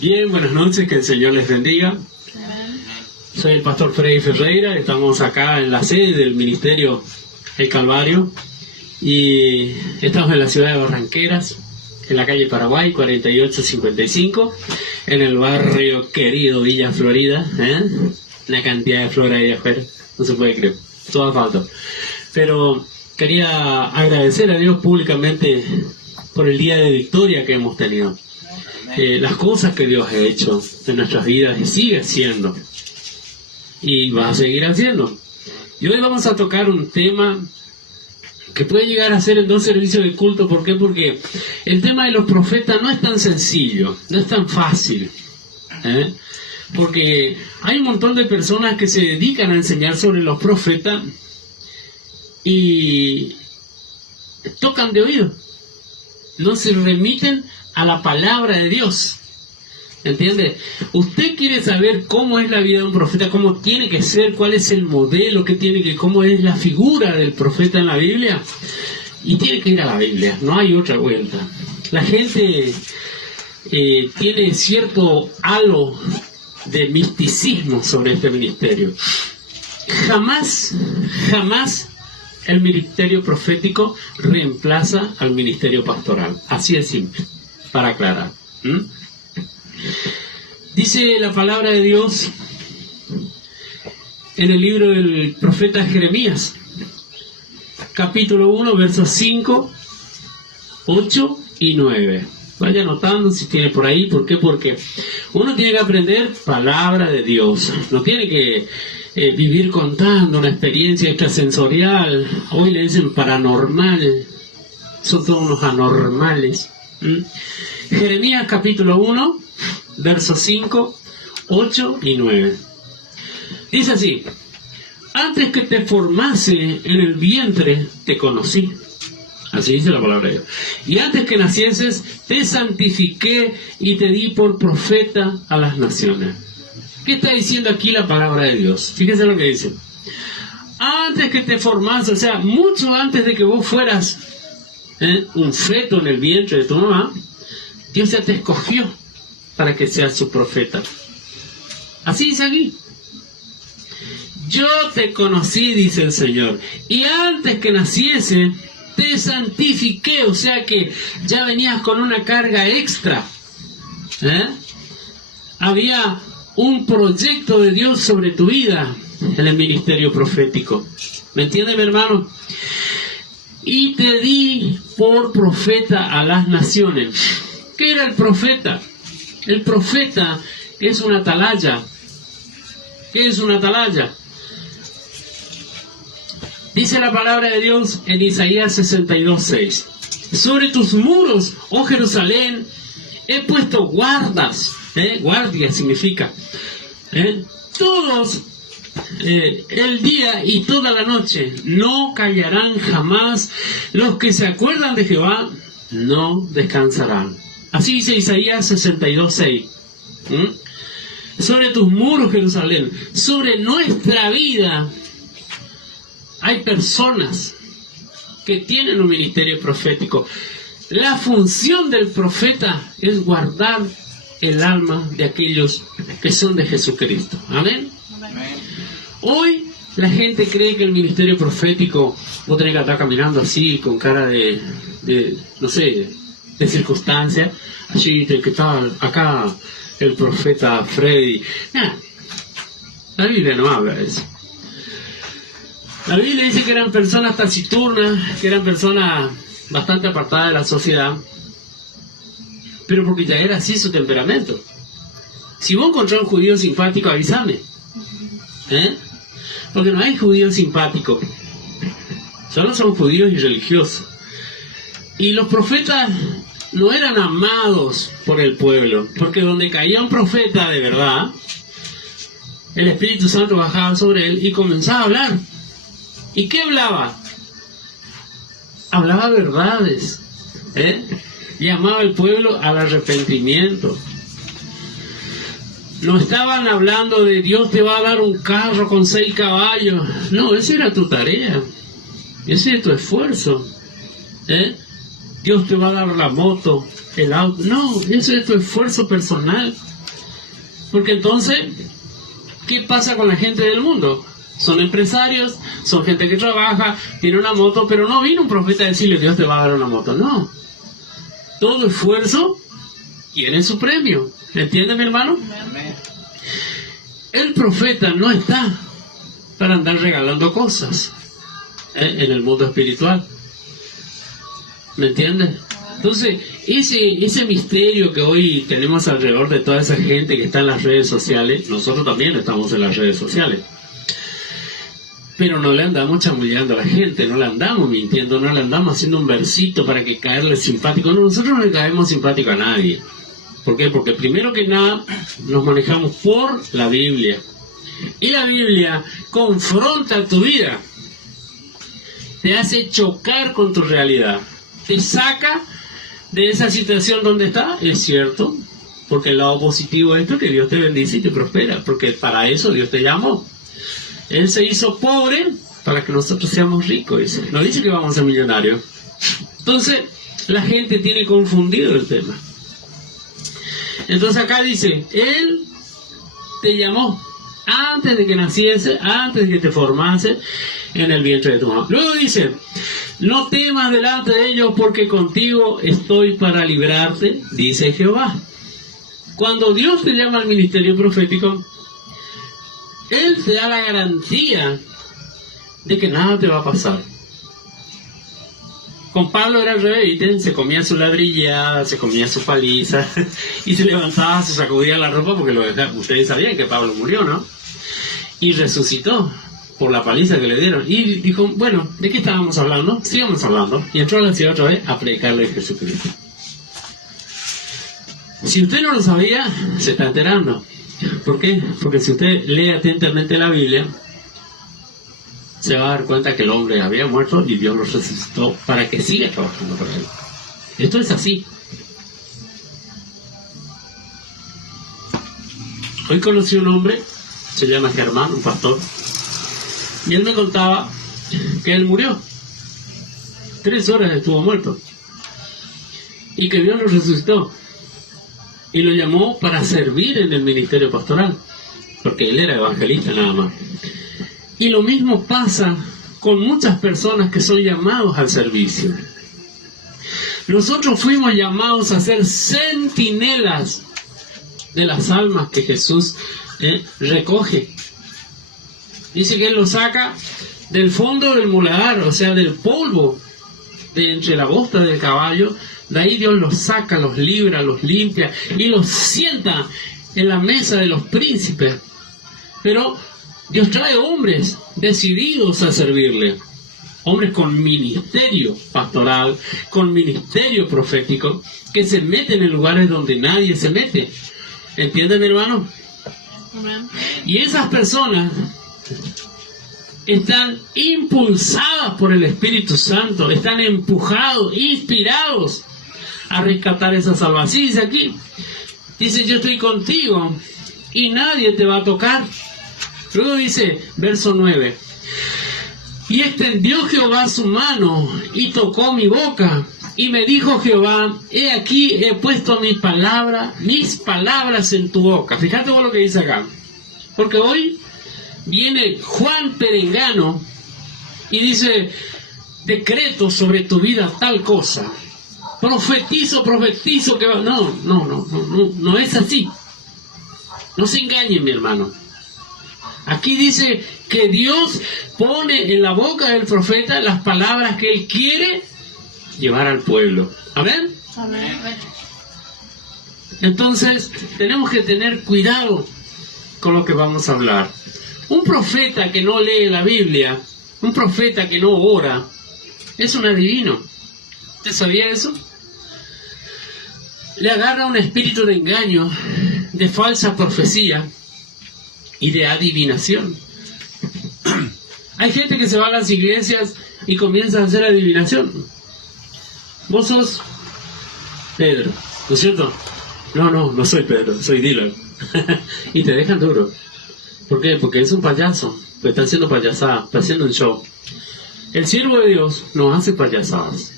Bien, buenas noches, que el Señor les bendiga. Soy el pastor Freddy Ferreira, estamos acá en la sede del Ministerio El Calvario y estamos en la ciudad de Barranqueras, en la calle Paraguay 4855, en el barrio querido Villa Florida, una cantidad de flores ahí afuera, no se puede creer, todo asfalto. Pero quería agradecer a Dios públicamente por el día de victoria que hemos tenido. Las cosas que Dios ha hecho en nuestras vidas y sigue haciendo y va a seguir haciendo. Y hoy vamos a tocar un tema que puede llegar a ser en 2 servicios de culto. ¿Por qué? Porque el tema de los profetas no es tan sencillo, no es tan fácil, porque hay un montón de personas que se dedican a enseñar sobre los profetas y tocan de oído, no se remiten a la palabra de Dios. ¿Entiende? Usted quiere saber cómo es la vida de un profeta, cómo tiene que ser, cuál es el modelo, cómo es la figura del profeta en la Biblia, y tiene que ir a la Biblia, no hay otra vuelta. La gente tiene cierto halo de misticismo sobre este ministerio. Jamás el ministerio profético reemplaza al ministerio pastoral. Así es simple, para aclarar. Dice la palabra de Dios en el libro del profeta Jeremías, capítulo 1, versos 5, 8 y 9. Vaya anotando si tiene por ahí. ¿Por qué? Porque uno tiene que aprender palabra de Dios. No tiene que vivir contando una experiencia extrasensorial. Hoy le dicen paranormal. Son todos unos anormales. Jeremías capítulo 1, versos 5, 8 y 9. Dice así: antes que te formase en el vientre te conocí. Así dice la palabra de Dios. Y antes que nacieses te santifiqué y te di por profeta a las naciones. ¿Qué está diciendo aquí la palabra de Dios? Fíjense lo que dice. Antes que te formase, o sea, mucho antes de que vos fueras un feto en el vientre de tu mamá, Dios ya te escogió para que seas su profeta. Así dice aquí. Yo te conocí, dice el Señor, y antes que naciese te santifiqué, o sea que ya venías con una carga extra. Había un proyecto de Dios sobre tu vida en el ministerio profético. ¿Me entiende, mi hermano? Y te di por profeta a las naciones. ¿Qué era el profeta? El profeta es una atalaya. ¿Qué es una atalaya? Dice la palabra de Dios en Isaías 62:6. Sobre tus muros, oh Jerusalén, he puesto guardas. Guardia significa. Todos el día y toda la noche no callarán jamás. Los que se acuerdan de Jehová no descansarán. Así dice Isaías 62:6. Sobre tus muros, Jerusalén, sobre nuestra vida, hay personas que tienen un ministerio profético. La función del profeta es guardar el alma de aquellos que son de Jesucristo. Amén. Hoy la gente cree que el ministerio profético, vos tenés que estar caminando así, con cara de no sé, de circunstancia, así, que está acá el profeta Freddy. La Biblia no habla de eso. La Biblia dice que eran personas taciturnas, que eran personas bastante apartadas de la sociedad, pero porque ya era así su temperamento. Si vos encontrás un judío simpático, avísame, porque no hay judíos simpáticos, solo son judíos y religiosos. Y los profetas no eran amados por el pueblo, porque donde caía un profeta de verdad, el Espíritu Santo bajaba sobre él y comenzaba a hablar. ¿Y qué hablaba? Hablaba verdades, llamaba al pueblo al arrepentimiento. No estaban hablando de Dios te va a dar un carro con 6 caballos. No, esa era tu tarea, ese es tu esfuerzo. Dios te va a dar la moto, el auto. No, eso es tu esfuerzo personal. Porque entonces, ¿qué pasa con la gente del mundo? Son empresarios, son gente que trabaja, tiene una moto, pero no vino un profeta a decirle, Dios te va a dar una moto. No. Todo esfuerzo tiene su premio. ¿Entiende, mi hermano? Amén. El profeta no está para andar regalando cosas en el mundo espiritual. ¿Me entiendes? Entonces, ese misterio que hoy tenemos alrededor de toda esa gente que está en las redes sociales, nosotros también estamos en las redes sociales. Pero no le andamos chamullando a la gente, no le andamos mintiendo, no le andamos haciendo un versito para que caerle simpático. No, nosotros no le caemos simpático a nadie. ¿Por qué? Porque primero que nada nos manejamos por la Biblia. Y la Biblia confronta tu vida. Te hace chocar con tu realidad. Te saca de esa situación donde está, es cierto. Porque el lado positivo de esto es que Dios te bendice y te prospera. Porque para eso Dios te llamó. Él se hizo pobre para que nosotros seamos ricos. Dice. No dice que vamos a ser millonarios. Entonces, la gente tiene confundido el tema. Entonces acá dice, Él te llamó antes de que naciese, antes de que te formase en el vientre de tu mamá. Luego dice, no temas delante de ellos porque contigo estoy para librarte, dice Jehová. Cuando Dios te llama al ministerio profético, Él te da la garantía de que nada te va a pasar. Con Pablo era al revés, ¿viste? Se comía su ladrillada, se comía su paliza, y se levantaba, se sacudía la ropa porque ustedes sabían que Pablo murió, ¿no? Y resucitó por la paliza que le dieron. Y dijo, bueno, ¿de qué estábamos hablando? Sigamos hablando. Y entró a la ciudad otra vez a predicarle a Jesucristo. Si usted no lo sabía, se está enterando. ¿Por qué? Porque si usted lee atentamente la Biblia, se va a dar cuenta que el hombre había muerto y Dios lo resucitó para que siga trabajando para él. Esto es así. Hoy conocí un hombre, se llama Germán, un pastor, y él me contaba que él murió. 3 horas estuvo muerto. Y que Dios lo resucitó. Y lo llamó para servir en el ministerio pastoral, porque él era evangelista nada más. Y lo mismo pasa con muchas personas que son llamados al servicio. Nosotros fuimos llamados a ser centinelas de las almas que Jesús recoge. Dice que Él los saca del fondo del muladar, o sea, del polvo, de entre la bosta del caballo. De ahí Dios los saca, los libra, los limpia y los sienta en la mesa de los príncipes. Pero Dios trae hombres decididos a servirle, hombres con ministerio pastoral, con ministerio profético, que se meten en lugares donde nadie se mete. ¿Entienden, hermano? Amén. Y esas personas están impulsadas por el Espíritu Santo, están empujados, inspirados a rescatar esa salvación. Dice aquí, dice, yo estoy contigo y nadie te va a tocar. Luego dice, verso 9, y extendió Jehová su mano y tocó mi boca, y me dijo Jehová, he aquí he puesto mis palabras en tu boca. Fíjate vos lo que dice acá, porque hoy viene Juan Perengano y dice, decreto sobre tu vida tal cosa, profetizo que va. No es así. No se engañen, mi hermano. Aquí dice que Dios pone en la boca del profeta las palabras que Él quiere llevar al pueblo. ¿Amén? Amén. Entonces, tenemos que tener cuidado con lo que vamos a hablar. Un profeta que no lee la Biblia, un profeta que no ora, es un adivino. ¿Usted sabía eso? Le agarra un espíritu de engaño, de falsa profecía y de adivinación. Hay gente que se va a las iglesias y comienza a hacer adivinación. Vos sos Pedro, ¿no es cierto? No soy Pedro, soy Dylan. Y te dejan duro. ¿Por qué? Porque es un payaso, pues está haciendo payasada, está haciendo un show. El siervo de Dios no hace payasadas.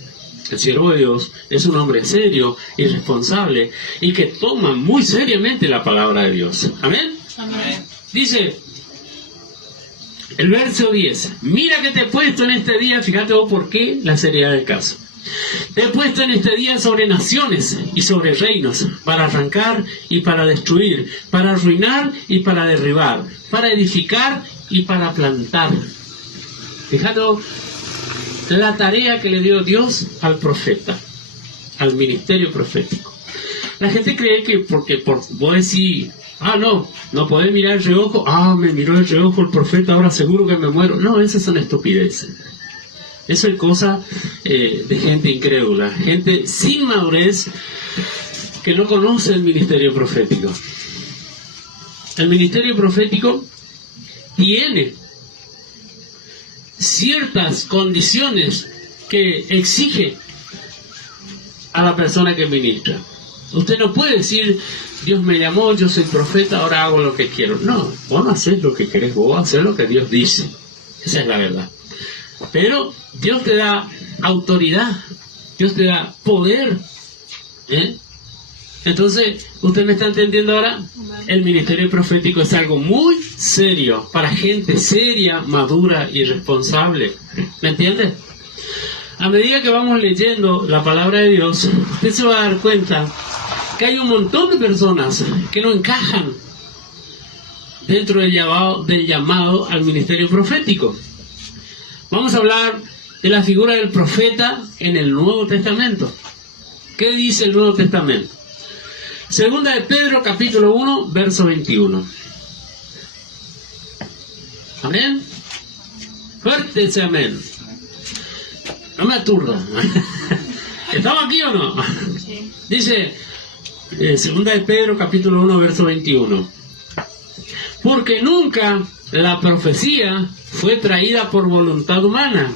el siervo de Dios, es un hombre serio y responsable y que toma muy seriamente la palabra de Dios. Amén. Amén. Dice el verso 10, mira que te he puesto en este día, fíjate vos por qué la seriedad del caso. Te he puesto en este día sobre naciones y sobre reinos, para arrancar y para destruir, para arruinar y para derribar, para edificar y para plantar. Fíjate la tarea que le dio Dios al profeta, al ministerio profético. La gente cree que porque vos decís, no podés mirar el reojo, me miró el reojo el profeta, ahora seguro que me muero. No, esas son estupideces. Eso es cosa de gente incrédula, gente sin madurez que no conoce el ministerio profético. El ministerio profético tiene ciertas condiciones que exige a la persona que ministra. Usted no puede decir, Dios me llamó, yo soy profeta, ahora hago lo que quiero. No, vos no haces lo que querés, vos haces lo que Dios dice. Esa es la verdad. Pero Dios te da autoridad, Dios te da poder. Entonces, ¿usted me está entendiendo ahora? El ministerio profético es algo muy serio, para gente seria, madura y responsable. ¿Me entiende? A medida que vamos leyendo la palabra de Dios, usted se va a dar cuenta que hay un montón de personas que no encajan dentro del llamado al ministerio profético. Vamos a hablar de la figura del profeta en el Nuevo Testamento. ¿Qué dice el Nuevo Testamento? Segunda de Pedro, capítulo 1, verso 21. Amén. Fuerte ese amén. No me aturda. ¿Estamos aquí o no? Sí. Dice, segunda de Pedro, capítulo 1, verso 21. Porque nunca la profecía fue traída por voluntad humana,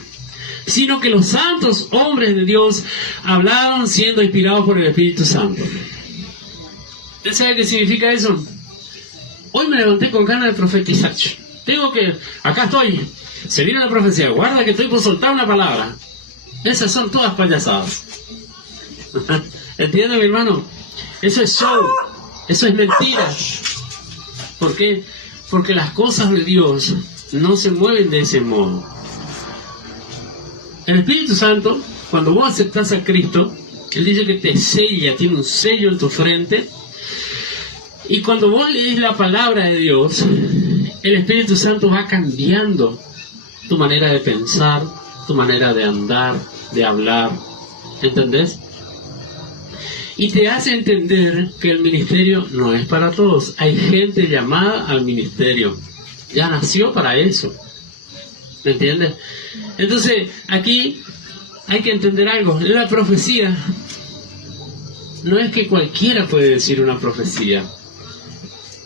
sino que los santos hombres de Dios hablaron siendo inspirados por el Espíritu Santo. ¿Usted sabe qué significa eso? Hoy me levanté con ganas de profetizar. Acá estoy, se viene la profecía, guarda que estoy por soltar una palabra. Esas son todas payasadas. ¿Entiende, mi hermano? Eso es show, eso es mentira. ¿Por qué? Porque las cosas de Dios no se mueven de ese modo. El Espíritu Santo, cuando vos aceptás a Cristo, Él dice que te sella, tiene un sello en tu frente. Y cuando vos lees la palabra de Dios, el Espíritu Santo va cambiando tu manera de pensar, tu manera de andar, de hablar. ¿Entendés? Y te hace entender que el ministerio no es para todos. Hay gente llamada al ministerio. Ya nació para eso. ¿Me entiendes? Entonces, aquí hay que entender algo. La profecía no es que cualquiera puede decir una profecía.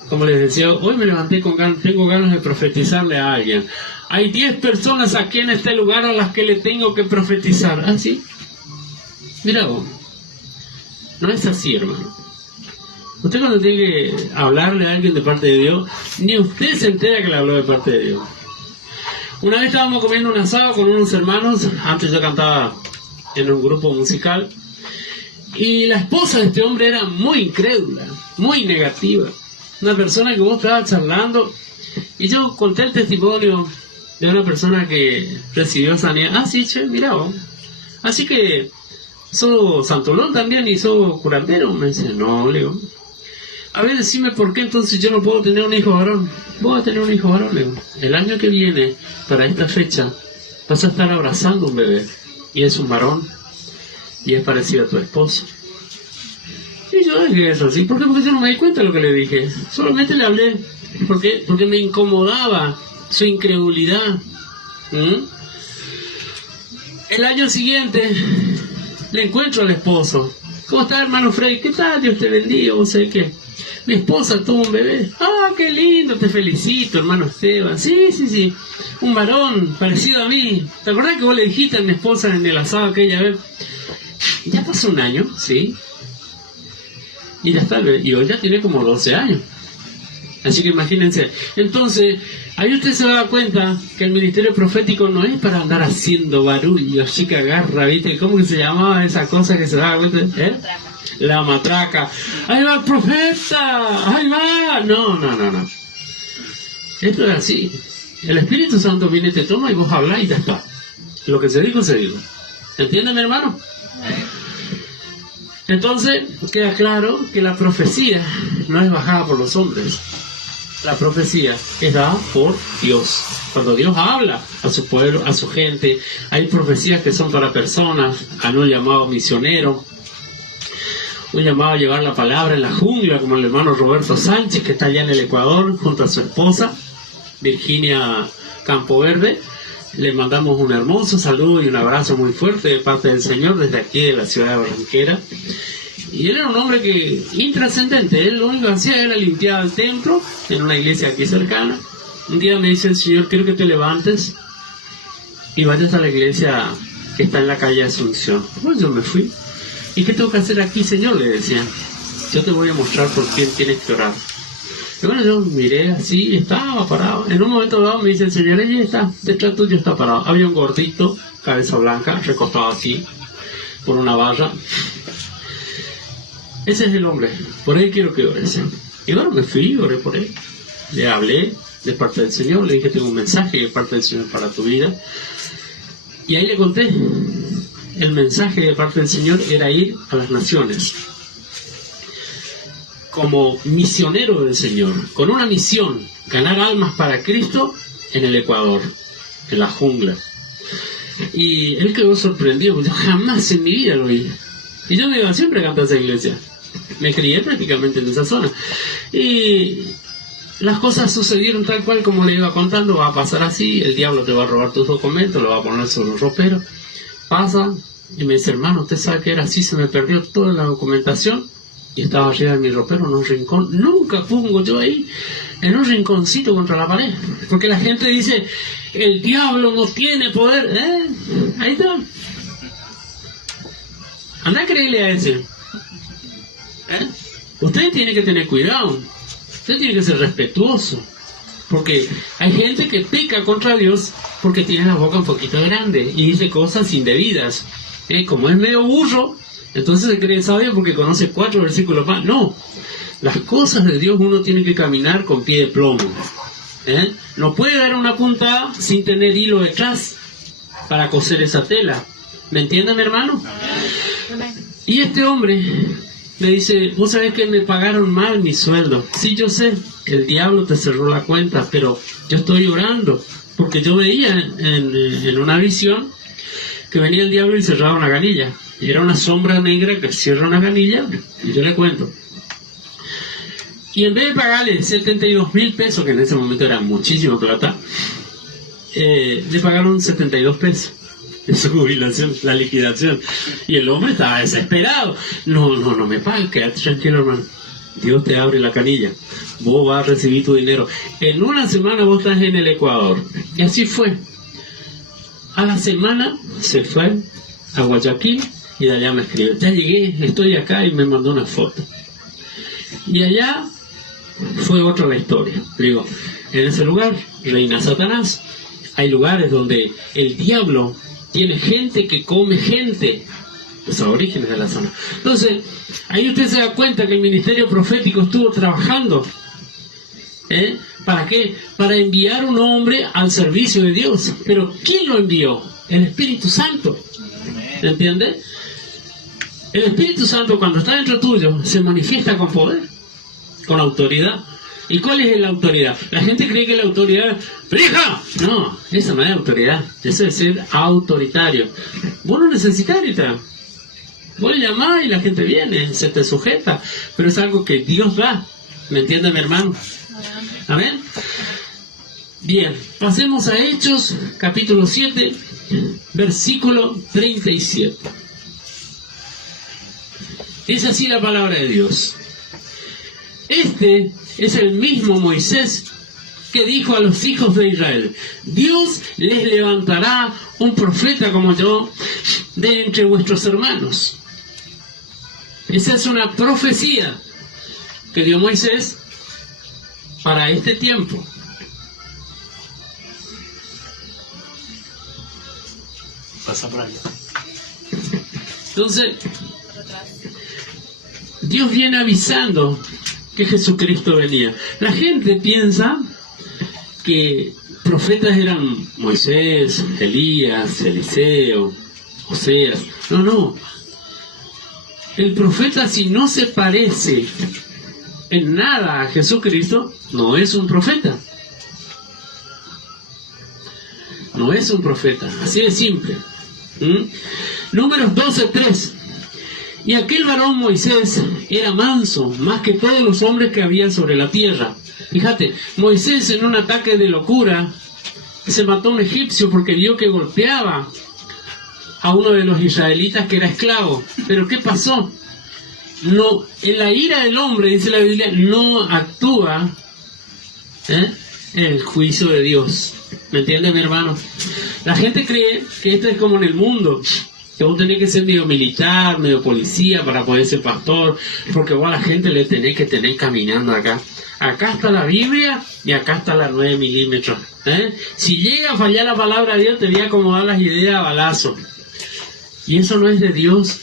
Como les decía, hoy me levanté con ganas, tengo ganas de profetizarle a alguien. Hay 10 personas aquí en este lugar a las que le tengo que profetizar. ¿Ah, sí? Mira vos. No es así, hermano. Usted cuando tiene que hablarle a alguien de parte de Dios, ni usted se entera que le habló de parte de Dios. Una vez estábamos comiendo un asado con unos hermanos, antes yo cantaba en un grupo musical, y la esposa de este hombre era muy incrédula, muy negativa. Una persona que vos estabas charlando, y yo conté el testimonio de una persona que recibió sanidad. Ah, sí, che, mirá vos. Así que, ¿sos santolón también y sos curandero? Me dice, no, le digo. A ver, decime por qué entonces yo no puedo tener un hijo varón. Vos vas a tener un hijo varón, le digo. El año que viene, para esta fecha, vas a estar abrazando un bebé. Y es un varón. Y es parecido a tu esposo. Y yo dije eso, ¿sí? ¿Por qué? Porque yo no me di cuenta de lo que le dije. Solamente le hablé. ¿Por qué? Porque me incomodaba su incredulidad. El año siguiente le encuentro al esposo. ¿Cómo está, hermano Freddy? ¿Qué tal? Dios te bendiga. ¿Vos sabés qué? Mi esposa tuvo un bebé. ¡Ah, qué lindo! Te felicito, hermano Esteban. Sí. Un varón parecido a mí. ¿Te acordás que vos le dijiste a mi esposa en el asado aquella vez? Ya pasó un año, ¿sí? Y ya está el bebé. Y hoy ya tiene como 12 años. Así que imagínense. Entonces, ahí usted se da cuenta que el ministerio profético no es para andar haciendo barullo, chica garra, ¿viste? ¿Cómo que se llamaba esa cosa que se daba cuenta? ¿Eh? La matraca. ¡Ahí va el profeta! ¡Ahí va! No. Esto es así. El Espíritu Santo viene, te toma y vos hablas y ya está. Lo que se dijo, se dijo. ¿Entienden, mi hermano? Entonces, queda claro que la profecía no es bajada por los hombres. La profecía es dada por Dios. Cuando Dios habla a su pueblo, a su gente, hay profecías que son para personas, a un llamado misionero, un llamado a llevar la palabra en la jungla, como el hermano Roberto Sánchez, que está allá en el Ecuador, junto a su esposa, Virginia Campoverde. Le mandamos un hermoso saludo y un abrazo muy fuerte de parte del Señor desde aquí de la ciudad de Barranquera. Y él era un hombre que intrascendente. Él lo único que hacía era limpiar el templo en una iglesia aquí cercana. Un día me dice el Señor, quiero que te levantes y vayas a la iglesia que está en la calle Asunción. Pues yo me fui. ¿Y qué tengo que hacer aquí, Señor? Le decían. Yo te voy a mostrar por quién tienes que orar. Y bueno, yo miré así y estaba parado. En un momento dado me dice el Señor, allí está, detrás tuyo está parado. Había un gordito, cabeza blanca, recostado así, por una barra. Ese es el hombre, por ahí quiero que ores. Y bueno, me fui, oré por él. Le hablé de parte del Señor, le dije, tengo un mensaje de parte del Señor para tu vida. Y ahí le conté, el mensaje de parte del Señor era ir a las naciones. Como misionero del Señor, con una misión, ganar almas para Cristo en el Ecuador, en la jungla. Y él quedó sorprendido, yo jamás en mi vida lo vi. Y yo me iba siempre a cantar a esa iglesia. Me crié prácticamente en esa zona. Y las cosas sucedieron tal cual como le iba contando, va a pasar así, el diablo te va a robar tus documentos, lo va a poner sobre un ropero. Pasa, y me dice, hermano, ¿usted sabe que era así? Se me perdió toda la documentación. Y estaba arriba de mi ropero en un rincón. Nunca pongo yo ahí, en un rinconcito contra la pared. Porque la gente dice, el diablo no tiene poder. Ahí está. Anda a creerle a ese. Usted tiene que tener cuidado. Usted tiene que ser respetuoso. Porque hay gente que peca contra Dios porque tiene la boca un poquito grande y dice cosas indebidas. Como es medio burro, entonces se cree sabio porque conoce 4 versículos más. No, las cosas de Dios uno tiene que caminar con pie de plomo. No puede dar una puntada sin tener hilo detrás para coser esa tela. ¿Me entienden, hermano? Y este hombre me dice, vos sabés que me pagaron mal mi sueldo. Sí, yo sé, el diablo te cerró la cuenta, pero yo estoy orando. Porque yo veía en una visión que venía el diablo y cerraba una canilla. Y era una sombra negra que cierra una canilla, y yo le cuento. Y en vez de pagarle 72.000 pesos, que en ese momento era muchísima plata, le pagaron 72 pesos de su jubilación, la liquidación. Y el hombre estaba desesperado. No me pagues, quédate tranquilo, hermano. Dios te abre la canilla. Vos vas a recibir tu dinero. En una semana vos estás en el Ecuador. Y así fue. A la semana se fue a Guayaquil y de allá me escribe, ya llegué, estoy acá, y me mandó una foto. Y allá fue otra la historia. Digo, en ese lugar reina Satanás. Hay lugares donde el diablo tiene gente que come gente. Los orígenes de la zona. Entonces, ahí usted se da cuenta que el ministerio profético estuvo trabajando. ¿Para qué? Para enviar un hombre al servicio de Dios. Pero ¿quién lo envió? El Espíritu Santo. ¿Entiende? El Espíritu Santo, cuando está dentro tuyo, se manifiesta con poder, con autoridad. ¿Y cuál es la autoridad? La gente cree que la autoridad... ¡Prija! No, esa no es autoridad. Eso es ser autoritario. Vos no necesitas ahorita. Vos le llamás y la gente viene, se te sujeta. Pero es algo que Dios da. ¿Me entiende, mi hermano? Amén. Bien, pasemos a Hechos, capítulo 7, versículo 37. Es así la palabra de Dios. Este es el mismo Moisés que dijo a los hijos de Israel: Dios les levantará un profeta como yo de entre vuestros hermanos. Esa es una profecía que dio Moisés para este tiempo. Pasa por ahí. Entonces, Dios viene avisando que Jesucristo venía. La gente piensa que profetas eran Moisés, Elías, Eliseo, Oseas. No. El profeta, si no se parece en nada a Jesucristo, no es un profeta. No es un profeta. Así de simple. Números 12:3. Y aquel varón Moisés era manso, más que todos los hombres que había sobre la tierra. Fíjate, Moisés en un ataque de locura se mató a un egipcio porque vio que golpeaba a uno de los israelitas que era esclavo. Pero ¿qué pasó? No, en la ira del hombre, dice la Biblia, no actúa el juicio de Dios. ¿Me entiende, mi hermano? La gente cree que esto es como en el mundo, que vos tenés que ser medio militar, medio policía para poder ser pastor, porque vos a la gente le tenés que tener caminando acá. Acá está la Biblia y acá está la 9 milímetros. Si llega a fallar la palabra de Dios, te voy a acomodar las ideas a balazo. Y eso no es de Dios.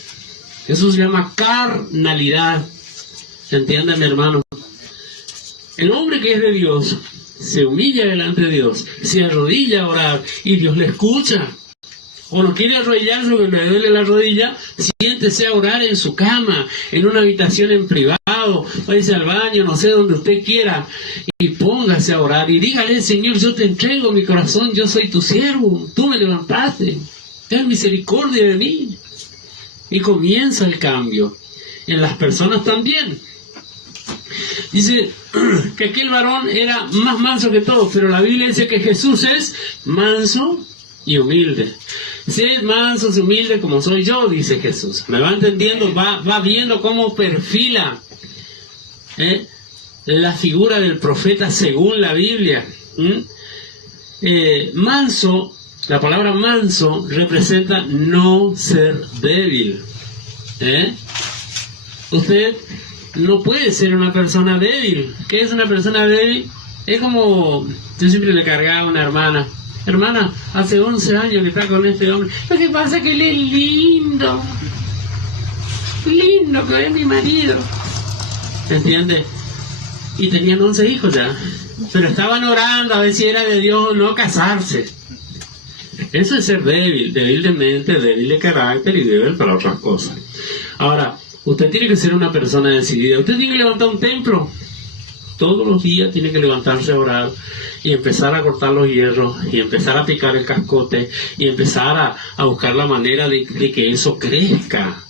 Eso se llama carnalidad. ¿Entiende, mi hermano? El hombre que es de Dios se humilla delante de Dios, se arrodilla a orar y Dios le escucha. O no quiere arrodillarse porque le duele la rodilla, siéntese a orar en su cama, en una habitación en privado, váyase al baño, no sé, donde usted quiera, y póngase a orar y dígale: Señor, yo te entrego mi corazón, yo soy tu siervo, tú me levantaste, ten misericordia de mí. Y comienza el cambio en las personas también. Dice que aquel varón era más manso que todos, pero la Biblia dice que Jesús es manso y humilde. Si es manso y humilde como soy yo, dice Jesús. ¿Me va entendiendo? Va viendo cómo perfila la figura del profeta según la Biblia. Manso, la palabra manso representa no ser débil. Usted no puede ser una persona débil. ¿Qué es una persona débil? Es como, yo siempre le cargaba a una hermana: hermana, hace 11 años que está con este hombre. Lo que pasa es que él es lindo. Lindo que es mi marido. ¿Entiende? Y tenían 11 hijos ya. Pero estaban orando a ver si era de Dios o no casarse. Eso es ser débil, débil de mente, débil de carácter y débil para otras cosas. Ahora, usted tiene que ser una persona decidida. Usted tiene que levantar un templo. Todos los días tiene que levantarse a orar y empezar a cortar los hierros y empezar a picar el cascote y empezar a buscar la manera de que eso crezca.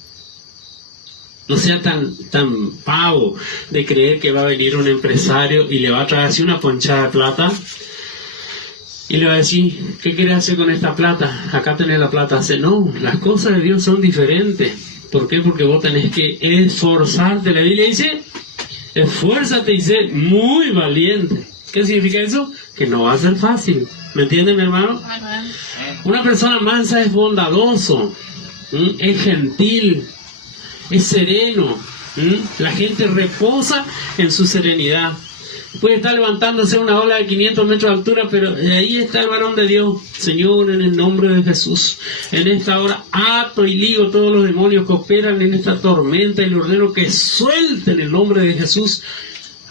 No sea tan pavo de creer que va a venir un empresario y le va a traer así una ponchada de plata y le va a decir: ¿qué quieres hacer con esta plata? Acá tenés la plata. No, las cosas de Dios son diferentes. ¿Por qué? Porque vos tenés que esforzarte. La Biblia dice: esfuérzate y sé muy valiente. ¿Qué significa eso? Que no va a ser fácil. ¿Me entiende, mi hermano? Una persona mansa es bondadoso, es gentil, es sereno. La gente reposa en su serenidad. Puede estar levantándose una ola de 500 metros de altura, pero ahí está el varón de Dios. Señor, en el nombre de Jesús, en esta hora ato y ligo todos los demonios que operan en esta tormenta y le ordeno que suelten el nombre de Jesús.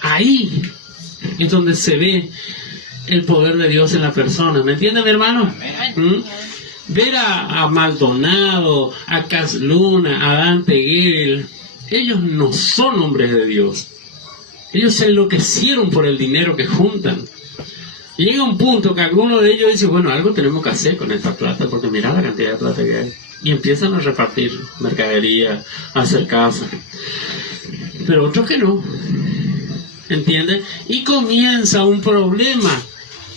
Ahí es donde se ve el poder de Dios en la persona. ¿Me entiende, mi hermano? Ver a Maldonado, a Casluna, a Dante Gebel, ellos no son hombres de Dios. Ellos se enloquecieron por el dinero que juntan. Llega un punto que alguno de ellos dice: bueno, algo tenemos que hacer con esta plata, porque mira la cantidad de plata que hay. Y empiezan a repartir mercadería, a hacer casa. Pero otros que no. ¿Entiendes? Y comienza un problema.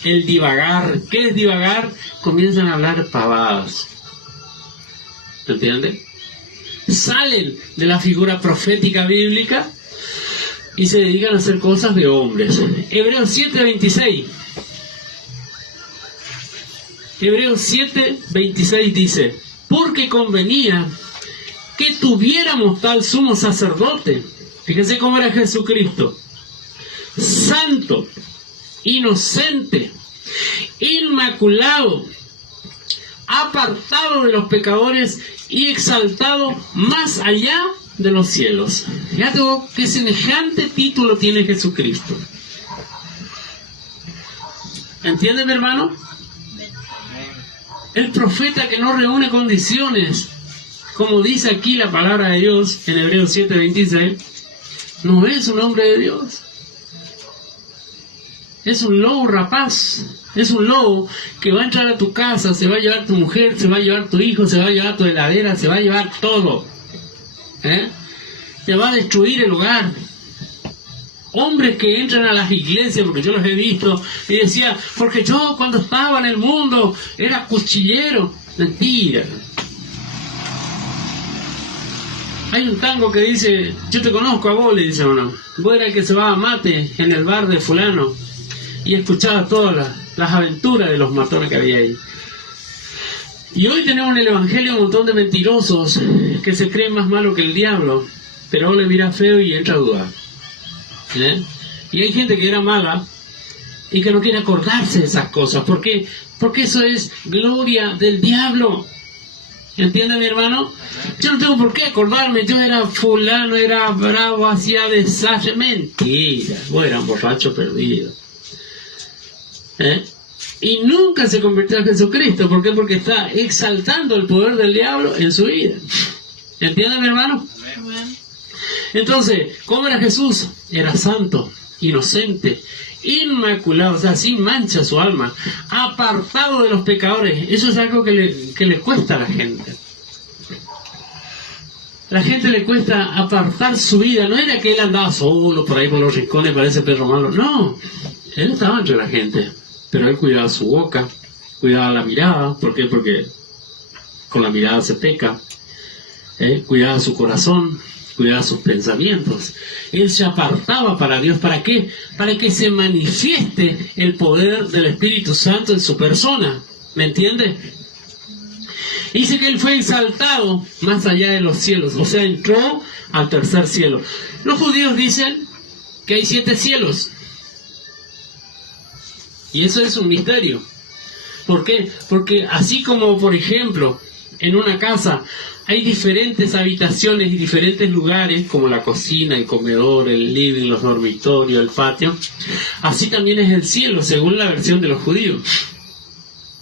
El divagar. ¿Qué es divagar? Comienzan a hablar pavadas. ¿Entiendes? Salen de la figura profética bíblica y se dedican a hacer cosas de hombres. Hebreos 7:26. Hebreos 7:26 dice: porque convenía que tuviéramos tal sumo sacerdote. Fíjense cómo era Jesucristo. santo, inocente, inmaculado, apartado de los pecadores y exaltado más allá de los cielos. Fíjate vos qué semejante título tiene Jesucristo. ¿Entiendes, mi hermano? El profeta que no reúne condiciones, como dice aquí la palabra de Dios en Hebreos 7:26, no es un hombre de Dios. Es un lobo rapaz. Es un lobo que va a entrar a tu casa, se va a llevar tu mujer, se va a llevar tu hijo, se va a llevar tu heladera, se va a llevar todo. Te va a destruir el hogar. Hombres que entran a las iglesias, porque yo los he visto, y decía, porque yo cuando estaba en el mundo era cuchillero. Mentira. Hay un tango que dice, yo te conozco a vos, le dice uno. Vos eras el que se va a mate en el bar de fulano y escuchaba todas las aventuras de los matones que había ahí. Y hoy tenemos en el evangelio un montón de mentirosos que se creen más malos que el diablo, pero le mira feo y entra a dudar. Y hay gente que era mala y que no quiere acordarse de esas cosas. ¿Por qué? Porque eso es gloria del diablo. ¿Entiende, mi hermano? Yo no tengo por qué acordarme. Yo era fulano, era bravo, hacía desastre. Mentira. Vos eras un borracho perdido. Y nunca se convirtió en Jesucristo. ¿Por qué? Porque está exaltando el poder del diablo en su vida. ¿Entiende, mi hermano? Amén. Entonces, ¿cómo era Jesús? Era santo, inocente, inmaculado, o sea, sin mancha su alma, apartado de los pecadores. Eso es algo que le cuesta a la gente. La gente le cuesta apartar su vida. No era que él andaba solo por ahí por los rincones, parece perro malo. No, él estaba entre la gente, pero él cuidaba su boca, cuidaba la mirada. ¿Por qué? Porque con la mirada se peca. Cuidaba su corazón, cuidaba sus pensamientos. Él se apartaba para Dios. ¿Para qué? Para que se manifieste el poder del Espíritu Santo en su persona. ¿Me entiende? Dice que él fue exaltado más allá de los cielos. O sea, entró al tercer cielo. Los judíos dicen que hay 7 cielos. Y eso es un misterio. ¿Por qué? Porque así como, por ejemplo, en una casa hay diferentes habitaciones y diferentes lugares, como la cocina, el comedor, el living, los dormitorios, el patio, así también es el cielo, según la versión de los judíos.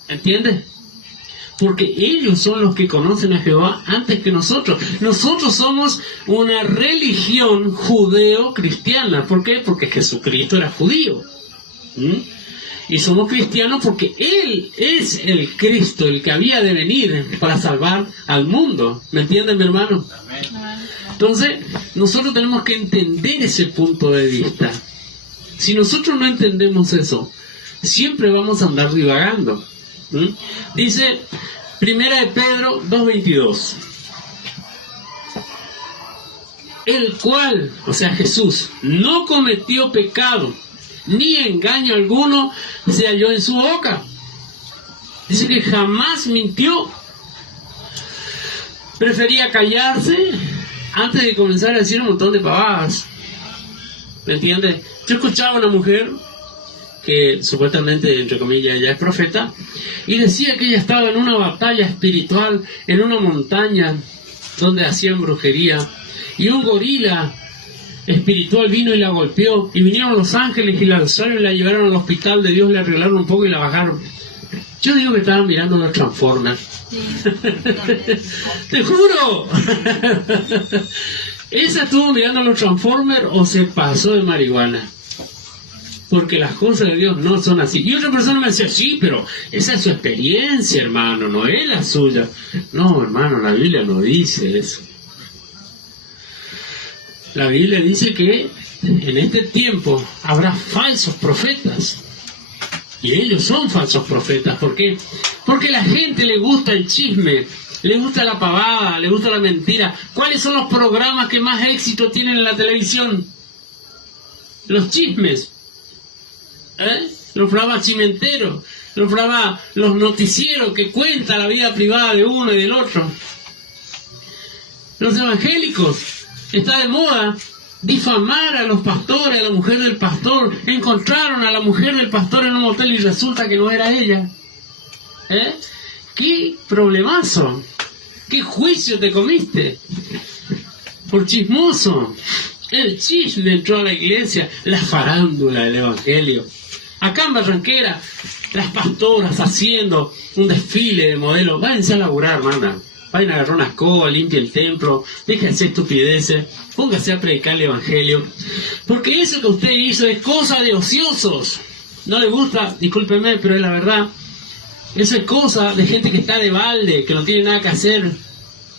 ¿Entiendes? Porque ellos son los que conocen a Jehová antes que nosotros. Nosotros somos una religión judeo-cristiana. ¿Por qué? Porque Jesucristo era judío. Y somos cristianos porque Él es el Cristo, el que había de venir para salvar al mundo. ¿Me entienden, mi hermano? Entonces, nosotros tenemos que entender ese punto de vista. Si nosotros no entendemos eso, siempre vamos a andar divagando. Dice 1 de Pedro 2:22. El cual, o sea Jesús, no cometió pecado, ni engaño alguno se halló en su boca. Dice que jamás mintió. Prefería callarse antes de comenzar a decir un montón de pavadas. ¿Me entiendes? Yo escuchaba a una mujer que supuestamente, entre comillas, ella es profeta, y decía que ella estaba en una batalla espiritual, en una montaña donde hacían brujería, y un gorila espiritual vino y la golpeó, y vinieron los ángeles y la alzaron y la llevaron al hospital de Dios, le arreglaron un poco y la bajaron. Yo digo que estaban mirando los Transformers. Sí. ¡Te juro! ¿Esa estuvo mirando los Transformers o se pasó de marihuana? Porque las cosas de Dios no son así. Y otra persona me decía, sí, pero esa es su experiencia, hermano, no es la suya. No, hermano, la Biblia no dice eso. La Biblia dice que en este tiempo habrá falsos profetas. Y ellos son falsos profetas. ¿Por qué? Porque a la gente le gusta el chisme, le gusta la pavada, le gusta la mentira. ¿Cuáles son los programas que más éxito tienen en la televisión? Los chismes. Los programas chimenteros, los programas, los noticieros que cuentan la vida privada de uno y del otro. Los evangélicos, está de moda difamar a los pastores, a la mujer del pastor. Encontraron a la mujer del pastor en un motel y resulta que no era ella. ¡Qué problemazo! ¡Qué juicio te comiste! Por chismoso. El chisme entró a la iglesia, la farándula del evangelio. Acá en Barranquera, las pastoras haciendo un desfile de modelos. Váyanse a laburar, hermana. Vayan a agarrar una escoba, limpie el templo, déjense estupideces, póngase a predicar el evangelio. Porque eso que usted hizo es cosa de ociosos. No le gusta, discúlpeme, pero es la verdad. Eso es cosa de gente que está de balde, que no tiene nada que hacer.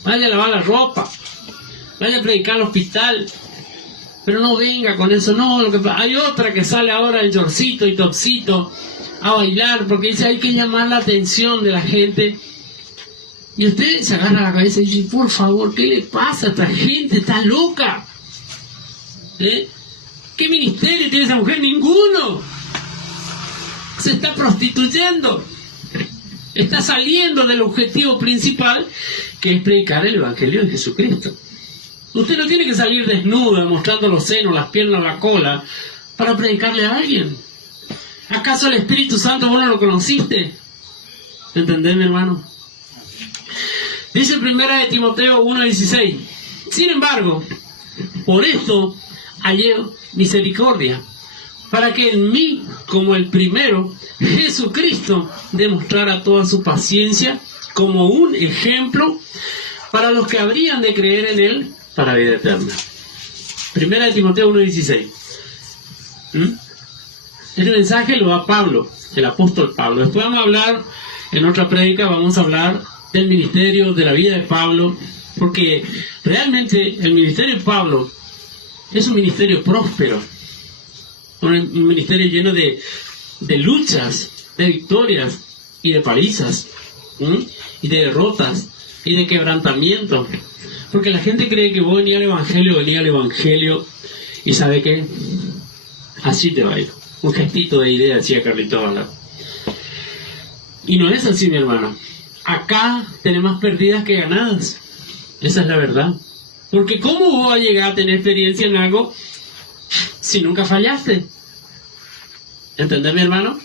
Vaya a lavar la ropa, vaya a predicar al hospital. Pero no venga con eso, no. Hay otra que sale ahora en shortcito y topsito a bailar porque dice hay que llamar la atención de la gente. Y usted se agarra la cabeza y dice, por favor, ¿qué le pasa a esta gente? Está loca. ¿Qué ministerio tiene esa mujer? Ninguno. Se está prostituyendo. Está saliendo del objetivo principal, que es predicar el evangelio de Jesucristo. Usted no tiene que salir desnuda, mostrando los senos, las piernas, la cola, para predicarle a alguien. ¿Acaso el Espíritu Santo vos no lo conociste? ¿Entendés, mi hermano? Dice 1 Timoteo 1:16. Sin embargo, por esto hallé misericordia, para que en mí, como el primero, Jesucristo demostrara toda su paciencia como un ejemplo para los que habrían de creer en él para vida eterna. 1 Timoteo 1:16. Este mensaje lo da Pablo, el apóstol Pablo. Después vamos a hablar, en otra prédica, vamos a hablar del ministerio, de la vida de Pablo, porque realmente el ministerio de Pablo es un ministerio próspero, un ministerio lleno de luchas, de victorias y de palizas, y de derrotas y de quebrantamiento, porque la gente cree que vos venía al Evangelio y sabe que así te va a ir. Un gestito de idea, decía Carlito Bala. Y no es así, mi hermano. Acá tenés más perdidas que ganadas. Esa es la verdad. Porque ¿cómo vos vas a llegar a tener experiencia en algo si nunca fallaste? ¿Entendés, mi hermano?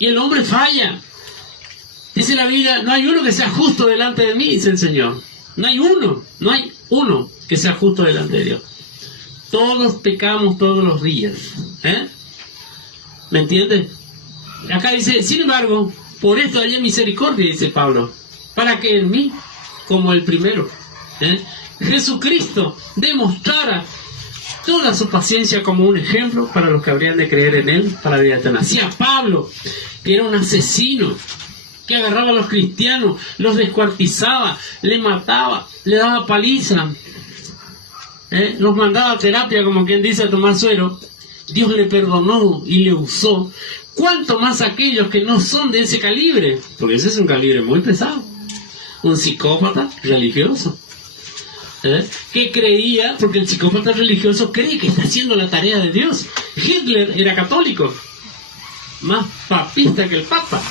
Y el hombre falla. Dice la Biblia, no hay uno que sea justo delante de mí, dice el Señor. No hay uno que sea justo delante de Dios. Todos pecamos todos los días. ¿Me entiendes? Acá dice, sin embargo, por esto hallé misericordia, dice Pablo, para que en mí, como el primero, Jesucristo demostrara toda su paciencia como un ejemplo para los que habrían de creer en él para la vida eterna. Así a Pablo, que era un asesino, que agarraba a los cristianos, los descuartizaba, le mataba, le daba paliza, los mandaba a terapia, como quien dice, a tomar suero. Dios le perdonó y le usó. ¿Cuánto más aquellos que no son de ese calibre? Porque ese es un calibre muy pesado. Un psicópata religioso, que creía, porque el psicópata religioso cree que está haciendo la tarea de Dios. Hitler era católico, más papista que el Papa,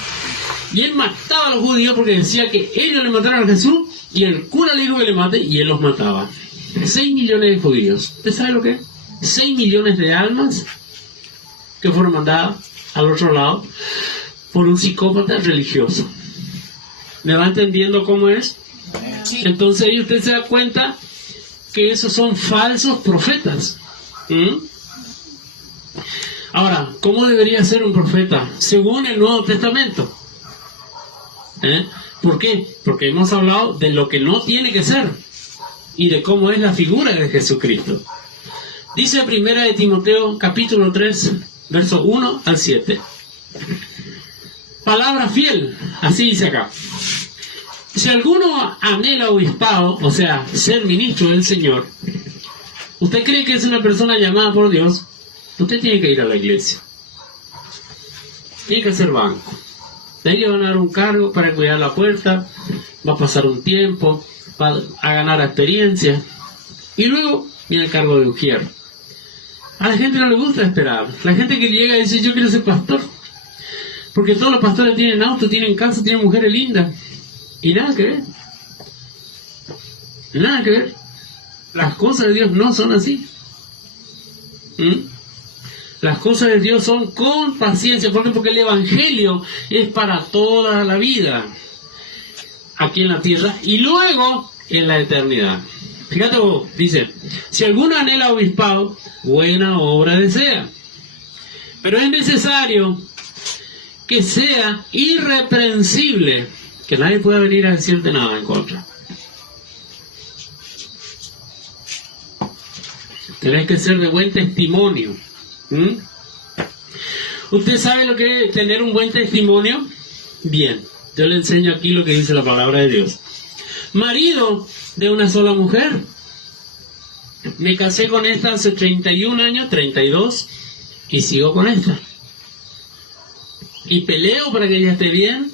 y él mataba a los judíos porque decía que ellos le mataron a Jesús y el cura le dijo que le mate y él los mataba. 6 millones de judíos. ¿Usted sabe lo que es? 6 millones de almas que fueron mandadas al otro lado por un psicópata religioso. ¿Me va entendiendo cómo es? Entonces ahí usted se da cuenta que esos son falsos profetas. Ahora, ¿cómo debería ser un profeta? Según el Nuevo Testamento. ¿Por qué? Porque hemos hablado de lo que no tiene que ser y de cómo es la figura de Jesucristo. Dice 1 Timoteo capítulo 3, verso 1 al 7. Palabra fiel, así dice acá. Si alguno anhela obispado, o sea, ser ministro del Señor, usted cree que es una persona llamada por Dios, usted tiene que ir a la iglesia. Tiene que hacer banco. De ahí le van a dar un cargo para cuidar la puerta, va a pasar un tiempo, va a ganar experiencia, y luego viene el cargo de ujier. A la gente no le gusta esperar. La gente que llega y dice, yo quiero ser pastor. Porque todos los pastores tienen auto, tienen casa, tienen mujeres lindas. Y nada que ver. Nada que ver. Las cosas de Dios no son así. Las cosas de Dios son con paciencia. ¿Por qué? Porque el Evangelio es para toda la vida, aquí en la tierra y luego en la eternidad. Fíjate vos, dice, si alguno anhela obispado, buena obra desea. Pero es necesario que sea irreprensible, que nadie pueda venir a decirte nada en contra. Tenés que ser de buen testimonio. ¿Usted sabe lo que es tener un buen testimonio? Bien, yo le enseño aquí lo que dice la palabra de Dios. Marido de una sola mujer. Me casé con esta hace 31 años, 32, y sigo con esta. Y peleo para que ella esté bien.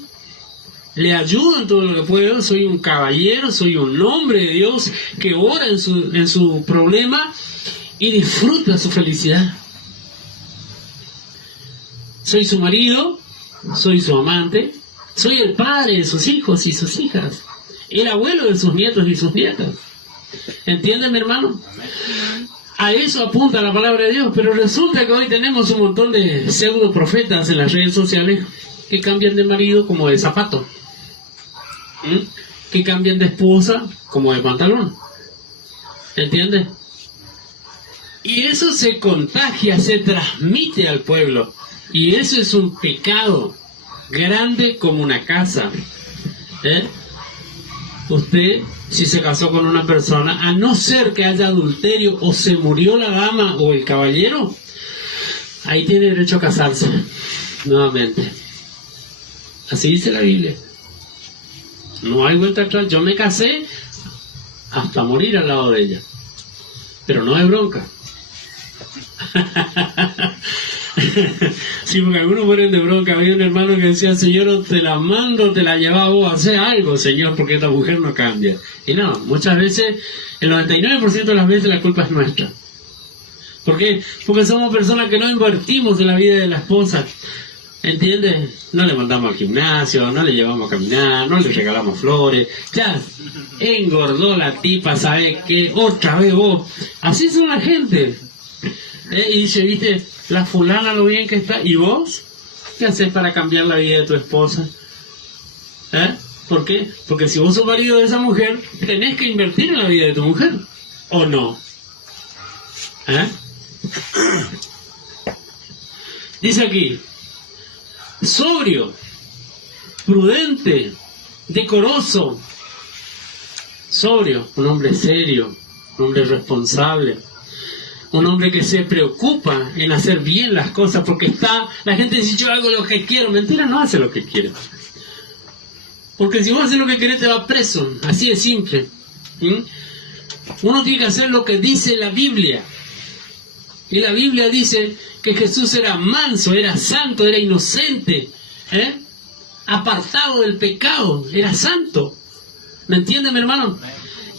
Le ayudo en todo lo que puedo. Soy un caballero, soy un hombre de Dios que ora en su problema y disfruta su felicidad. Soy su marido, soy su amante, soy el padre de sus hijos y sus hijas, el abuelo de sus nietos y sus nietas. ¿Entienden, mi hermano? A eso apunta la palabra de Dios, pero resulta que hoy tenemos un montón de pseudo profetas en las redes sociales que cambian de marido como de zapato, que cambian de esposa como de pantalón. ¿Entiendes? Y eso se contagia, se transmite al pueblo. Y eso es un pecado grande como una casa. Usted, si se casó con una persona, a no ser que haya adulterio o se murió la dama o el caballero, ahí tiene derecho a casarse nuevamente. Así dice la Biblia. No hay vuelta atrás. Yo me casé hasta morir al lado de ella. Pero no hay bronca. Sí, porque algunos mueren de bronca. Había un hermano que decía: Señor, te la mando, te la llevaba vos, hace algo, Señor, porque esta mujer no cambia. Y no, muchas veces, el 99% de las veces la culpa es nuestra. ¿Por qué? Porque somos personas que no invertimos en la vida de la esposa. ¿Entiendes? No le mandamos al gimnasio, no le llevamos a caminar, no le regalamos flores. Ya engordó la tipa, ¿sabes qué? Otra vez vos. Así son la gente. Y dice, viste, la fulana lo bien que está. ¿Y vos? ¿Qué haces para cambiar la vida de tu esposa? ¿Por qué? Porque si vos sos marido de esa mujer, tenés que invertir en la vida de tu mujer. ¿O no? Dice aquí, sobrio, prudente, decoroso. Sobrio, un hombre serio, un hombre responsable. Un hombre que se preocupa en hacer bien las cosas, porque la gente dice: yo hago lo que quiero. Mentira, no hace lo que quiere. Porque si vos haces lo que querés, te vas preso. Así de simple. Uno tiene que hacer lo que dice la Biblia. Y la Biblia dice que Jesús era manso, era santo, era inocente, apartado del pecado, era santo. ¿Me entiende, mi hermano?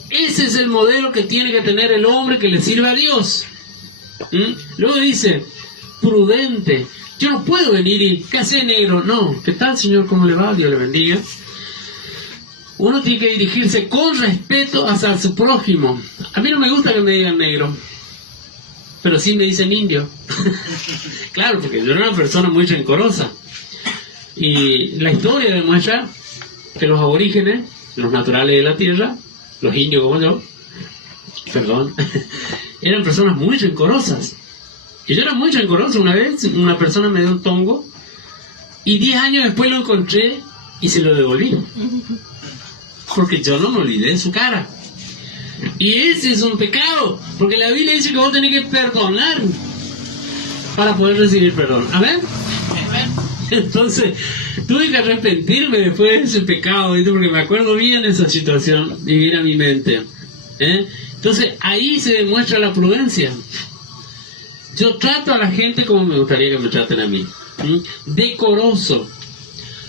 Ese es el modelo que tiene que tener el hombre que le sirve a Dios. Luego dice, prudente. Yo no puedo venir y, ¿qué hace, negro? No, ¿qué tal, señor? ¿Cómo le va? Dios le bendiga. Uno tiene que dirigirse con respeto hacia su prójimo. A mí no me gusta que me digan negro, pero sí me dicen indio. Claro, porque yo era una persona muy rencorosa. Y la historia demuestra que los aborígenes, los naturales de la tierra, los indios como yo, eran personas muy rencorosas. Y yo era muy rencoroso. Una vez una persona me dio un tongo y 10 años después lo encontré y se lo devolví, porque yo no me olvidé de su cara. Y ese es un pecado, porque la Biblia dice que vos tenés que perdonar para poder recibir perdón. ¿Amén? Entonces tuve que arrepentirme después de ese pecado, ¿viste? Porque me acuerdo bien de esa situación y viene a mi mente. Entonces ahí se demuestra la prudencia. Yo trato a la gente como me gustaría que me traten a mí. Decoroso.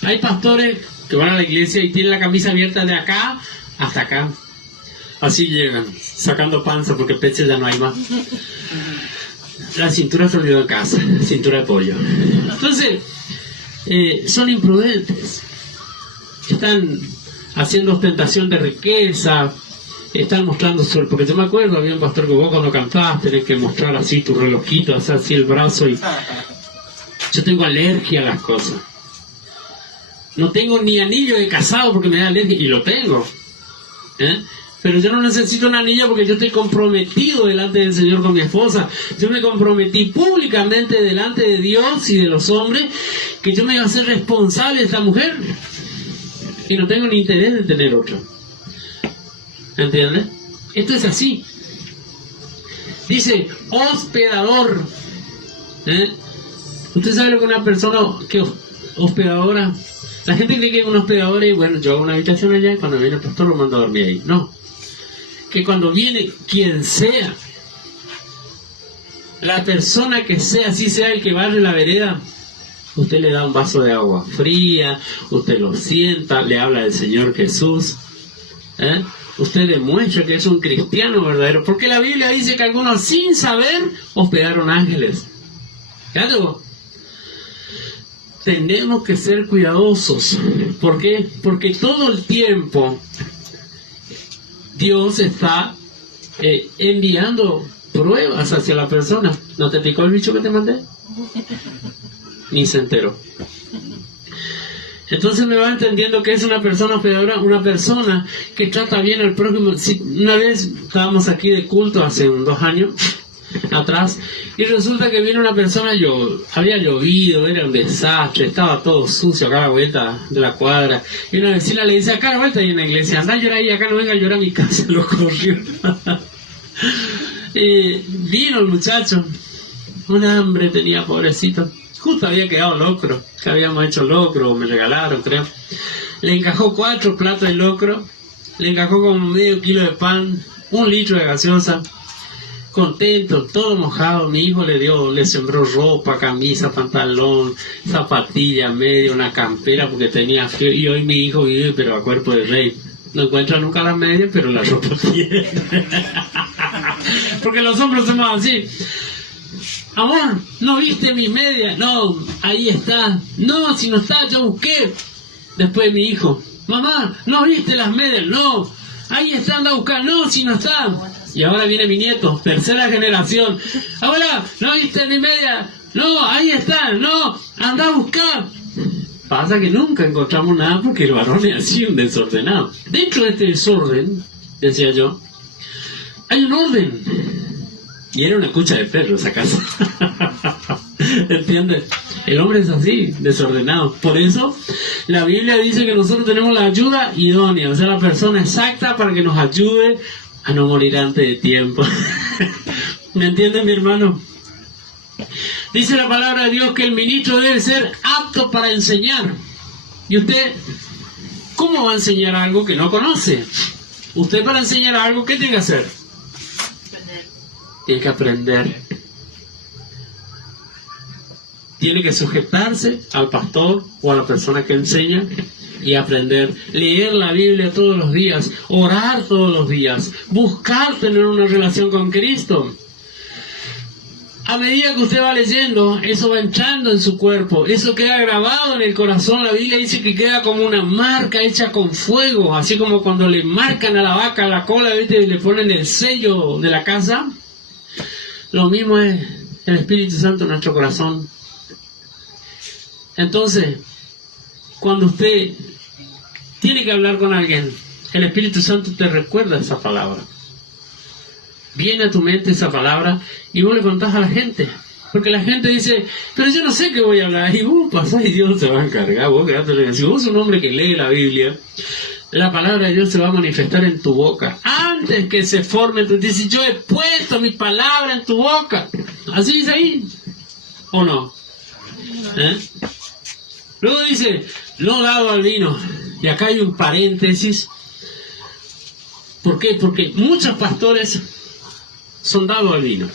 Hay pastores que van a la iglesia y tienen la camisa abierta de acá hasta acá. Así llegan, sacando panza porque peces ya no hay más. La cintura se olvidó en casa, cintura de pollo. Entonces, son imprudentes. Están haciendo ostentación de riqueza, están mostrando porque yo me acuerdo, había un pastor que vos cuando cantabas tenés que mostrar así tu relojito, hacer así el brazo, y yo tengo alergia a las cosas. No tengo ni anillo de casado porque me da alergia, y lo tengo, pero yo no necesito un anillo porque yo estoy comprometido delante del Señor con mi esposa. Yo me comprometí públicamente delante de Dios y de los hombres que yo me iba a hacer responsable de esta mujer, y no tengo ni interés de tener otro. ¿Entiendes? Esto es así. Dice hospedador. ¿Usted sabe lo que una persona que hospedadora? La gente cree que es un hospedador y bueno, yo hago una habitación allá y cuando viene el pastor lo mando a dormir ahí. No. Que cuando viene quien sea, la persona que sea, si sea el que barre la vereda, usted le da un vaso de agua fría, usted lo sienta, le habla del Señor Jesús. Usted demuestra que es un cristiano verdadero, porque la Biblia dice que algunos sin saber hospedaron ángeles. ¿Fíjate vos? Tenemos que ser cuidadosos. ¿Por qué? Porque todo el tiempo Dios está enviando pruebas hacia la persona. ¿No te picó el bicho que te mandé? Ni se enteró. Entonces me va entendiendo que es una persona hospedadora, una persona que trata bien al prójimo. Una vez estábamos aquí de culto hace 2 años atrás, y resulta que viene una persona, había llovido, era un desastre, estaba todo sucio acá a la vuelta de la cuadra, y una vecina le dice, acá a la vuelta ahí en la iglesia, anda a llorar ahí, acá no venga a llorar a mi casa. Lo corrió. Y vino el muchacho, un hambre tenía, pobrecito. Justo había quedado locro, que habíamos hecho locro, me regalaron, creo. Le encajó 4 platos de locro, le encajó como medio kilo de pan, 1 litro de gaseosa. Contento, todo mojado. Mi hijo le sembró ropa, camisa, pantalón, zapatilla, media, una campera porque tenía frío. Y hoy mi hijo vive pero a cuerpo de rey. No encuentra nunca las medias, pero la ropa tiene. Porque los hombres somos así. Amor, ¿no viste mi media? No, ahí está. No, si no está, yo busqué. Después mi hijo, mamá, ¿no viste las medias? No, ahí está, anda a buscar. No, si no está. Y ahora viene mi nieto, 3ª generación. Abuela, ¿no viste mi media? No, ahí está. No, anda a buscar. Pasa que nunca encontramos nada porque el varón es así, un desordenado. Dentro de este desorden, decía yo, hay un orden. Y era una cucha de perro esa casa. ¿Entiendes? El hombre es así, desordenado. Por eso, la Biblia dice que nosotros tenemos la ayuda idónea, o sea, la persona exacta para que nos ayude a no morir antes de tiempo. ¿Me entiendes, mi hermano? Dice la palabra de Dios que el ministro debe ser apto para enseñar. ¿Y usted cómo va a enseñar algo que no conoce? Usted para enseñar algo, ¿qué tiene que hacer? Tiene que aprender. Tiene que sujetarse al pastor o a la persona que enseña y aprender. Leer la Biblia todos los días, orar todos los días, buscar tener una relación con Cristo. A medida que usted va leyendo, eso va entrando en su cuerpo, eso queda grabado en el corazón. La Biblia dice que queda como una marca hecha con fuego, así como cuando le marcan a la vaca la cola, ¿viste? Y le ponen el sello de la casa. Lo mismo es el Espíritu Santo en nuestro corazón. Entonces, cuando usted tiene que hablar con alguien, el Espíritu Santo te recuerda esa palabra. Viene a tu mente esa palabra y vos le contás a la gente. Porque la gente dice, pero yo no sé qué voy a hablar. Y vos pasás y Dios se va a encargar. Vos quedate, si vos sos un hombre que lee la Biblia, la palabra de Dios se va a manifestar en tu boca. Antes que se forme, te dice, yo he puesto mi palabra en tu boca. Así dice ahí. ¿O no? Luego dice, no dado al vino. Y acá hay un paréntesis. ¿Por qué? Porque muchos pastores son dados al vino.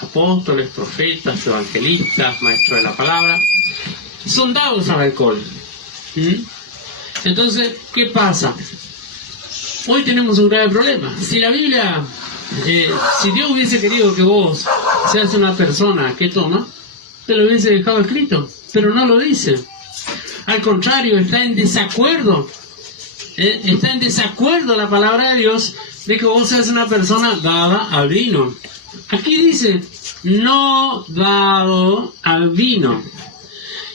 Apóstoles, profetas, evangelistas, maestros de la palabra, son dados al alcohol. Entonces, ¿qué pasa? Hoy tenemos un grave problema. Si la Biblia, si Dios hubiese querido que vos seas una persona que toma, te lo hubiese dejado escrito, pero no lo dice. Al contrario, está en desacuerdo está en desacuerdo a la palabra de Dios, de que vos seas una persona dada al vino. Aquí dice, no dado al vino.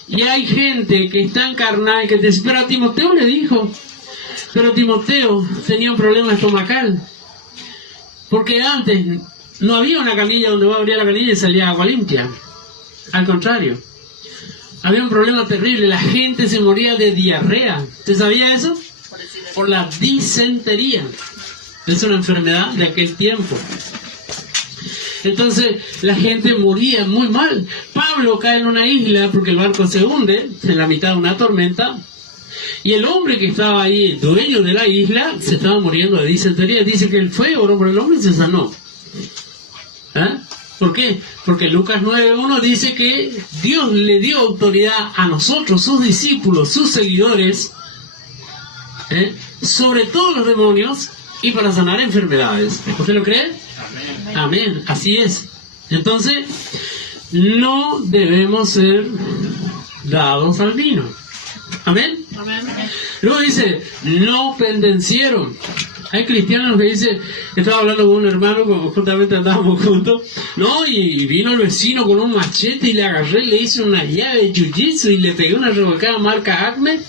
Y hay gente que está en carnal que te dice, pero a Timoteo le dijo, pero Timoteo tenía un problema estomacal. Porque antes no había una canilla donde vos abrías la canilla y salía agua limpia. Al contrario, había un problema terrible, la gente se moría de diarrea. ¿Usted sabía eso? Por la disentería. Es una enfermedad de aquel tiempo. Entonces la gente moría muy mal. Pablo cae en una isla porque el barco se hunde en la mitad de una tormenta. Y el hombre que estaba ahí, dueño de la isla, se estaba muriendo de disentería. Dice que él fue, oró por el hombre y se sanó. ¿Por qué? Porque Lucas 9:1 dice que Dios le dio autoridad a nosotros, sus discípulos, sus seguidores, sobre todos los demonios y para sanar enfermedades. ¿Usted lo cree? Amén. Amén, así es. Entonces, no debemos ser dados al vino. Amén. Amén. Luego dice, no pendencieron. Hay cristianos que dicen, estaba hablando con un hermano, como justamente andábamos juntos, no, y vino el vecino con un machete y le agarré, le hice una llave de jiu-jitsu y le pegué una revolcada marca Acme.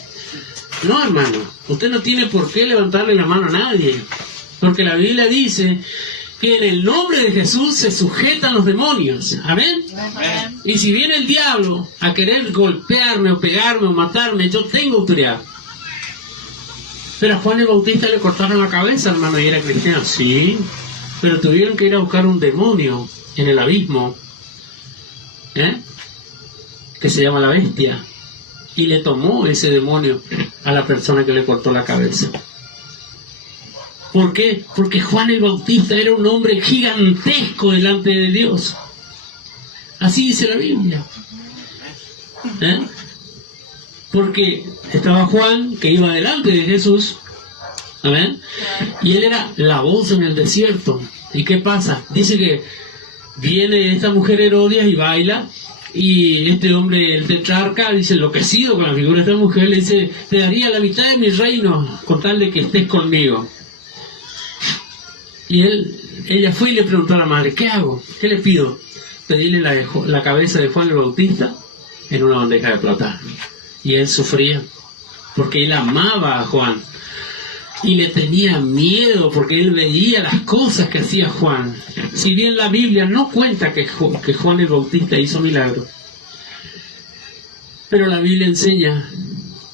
No, hermano, usted no tiene por qué levantarle la mano a nadie, porque la Biblia dice que en el nombre de Jesús se sujetan los demonios. Amén. Amén. Y si viene el diablo a querer golpearme o pegarme o matarme, yo tengo autoridad. Pero a Juan el Bautista le cortaron la cabeza, hermano, y era cristiano. Sí, pero tuvieron que ir a buscar un demonio en el abismo, que se llama la bestia, y le tomó ese demonio a la persona que le cortó la cabeza. ¿Por qué? Porque Juan el Bautista era un hombre gigantesco delante de Dios. Así dice la Biblia. Porque estaba Juan, que iba delante de Jesús, ¿amén? Y él era la voz en el desierto. ¿Y qué pasa? Dice que viene esta mujer Herodias y baila, y este hombre, el tetrarca, dice, enloquecido con la figura de esta mujer, le dice, te daría la mitad de mi reino con tal de que estés conmigo. Y ella fue y le preguntó a la madre, ¿qué hago? ¿Qué le pido? Pedirle la cabeza de Juan el Bautista en una bandeja de plata. Y él sufría, porque él amaba a Juan. Y le tenía miedo, porque él veía las cosas que hacía Juan. Si bien la Biblia no cuenta que Juan el Bautista hizo milagros, pero la Biblia enseña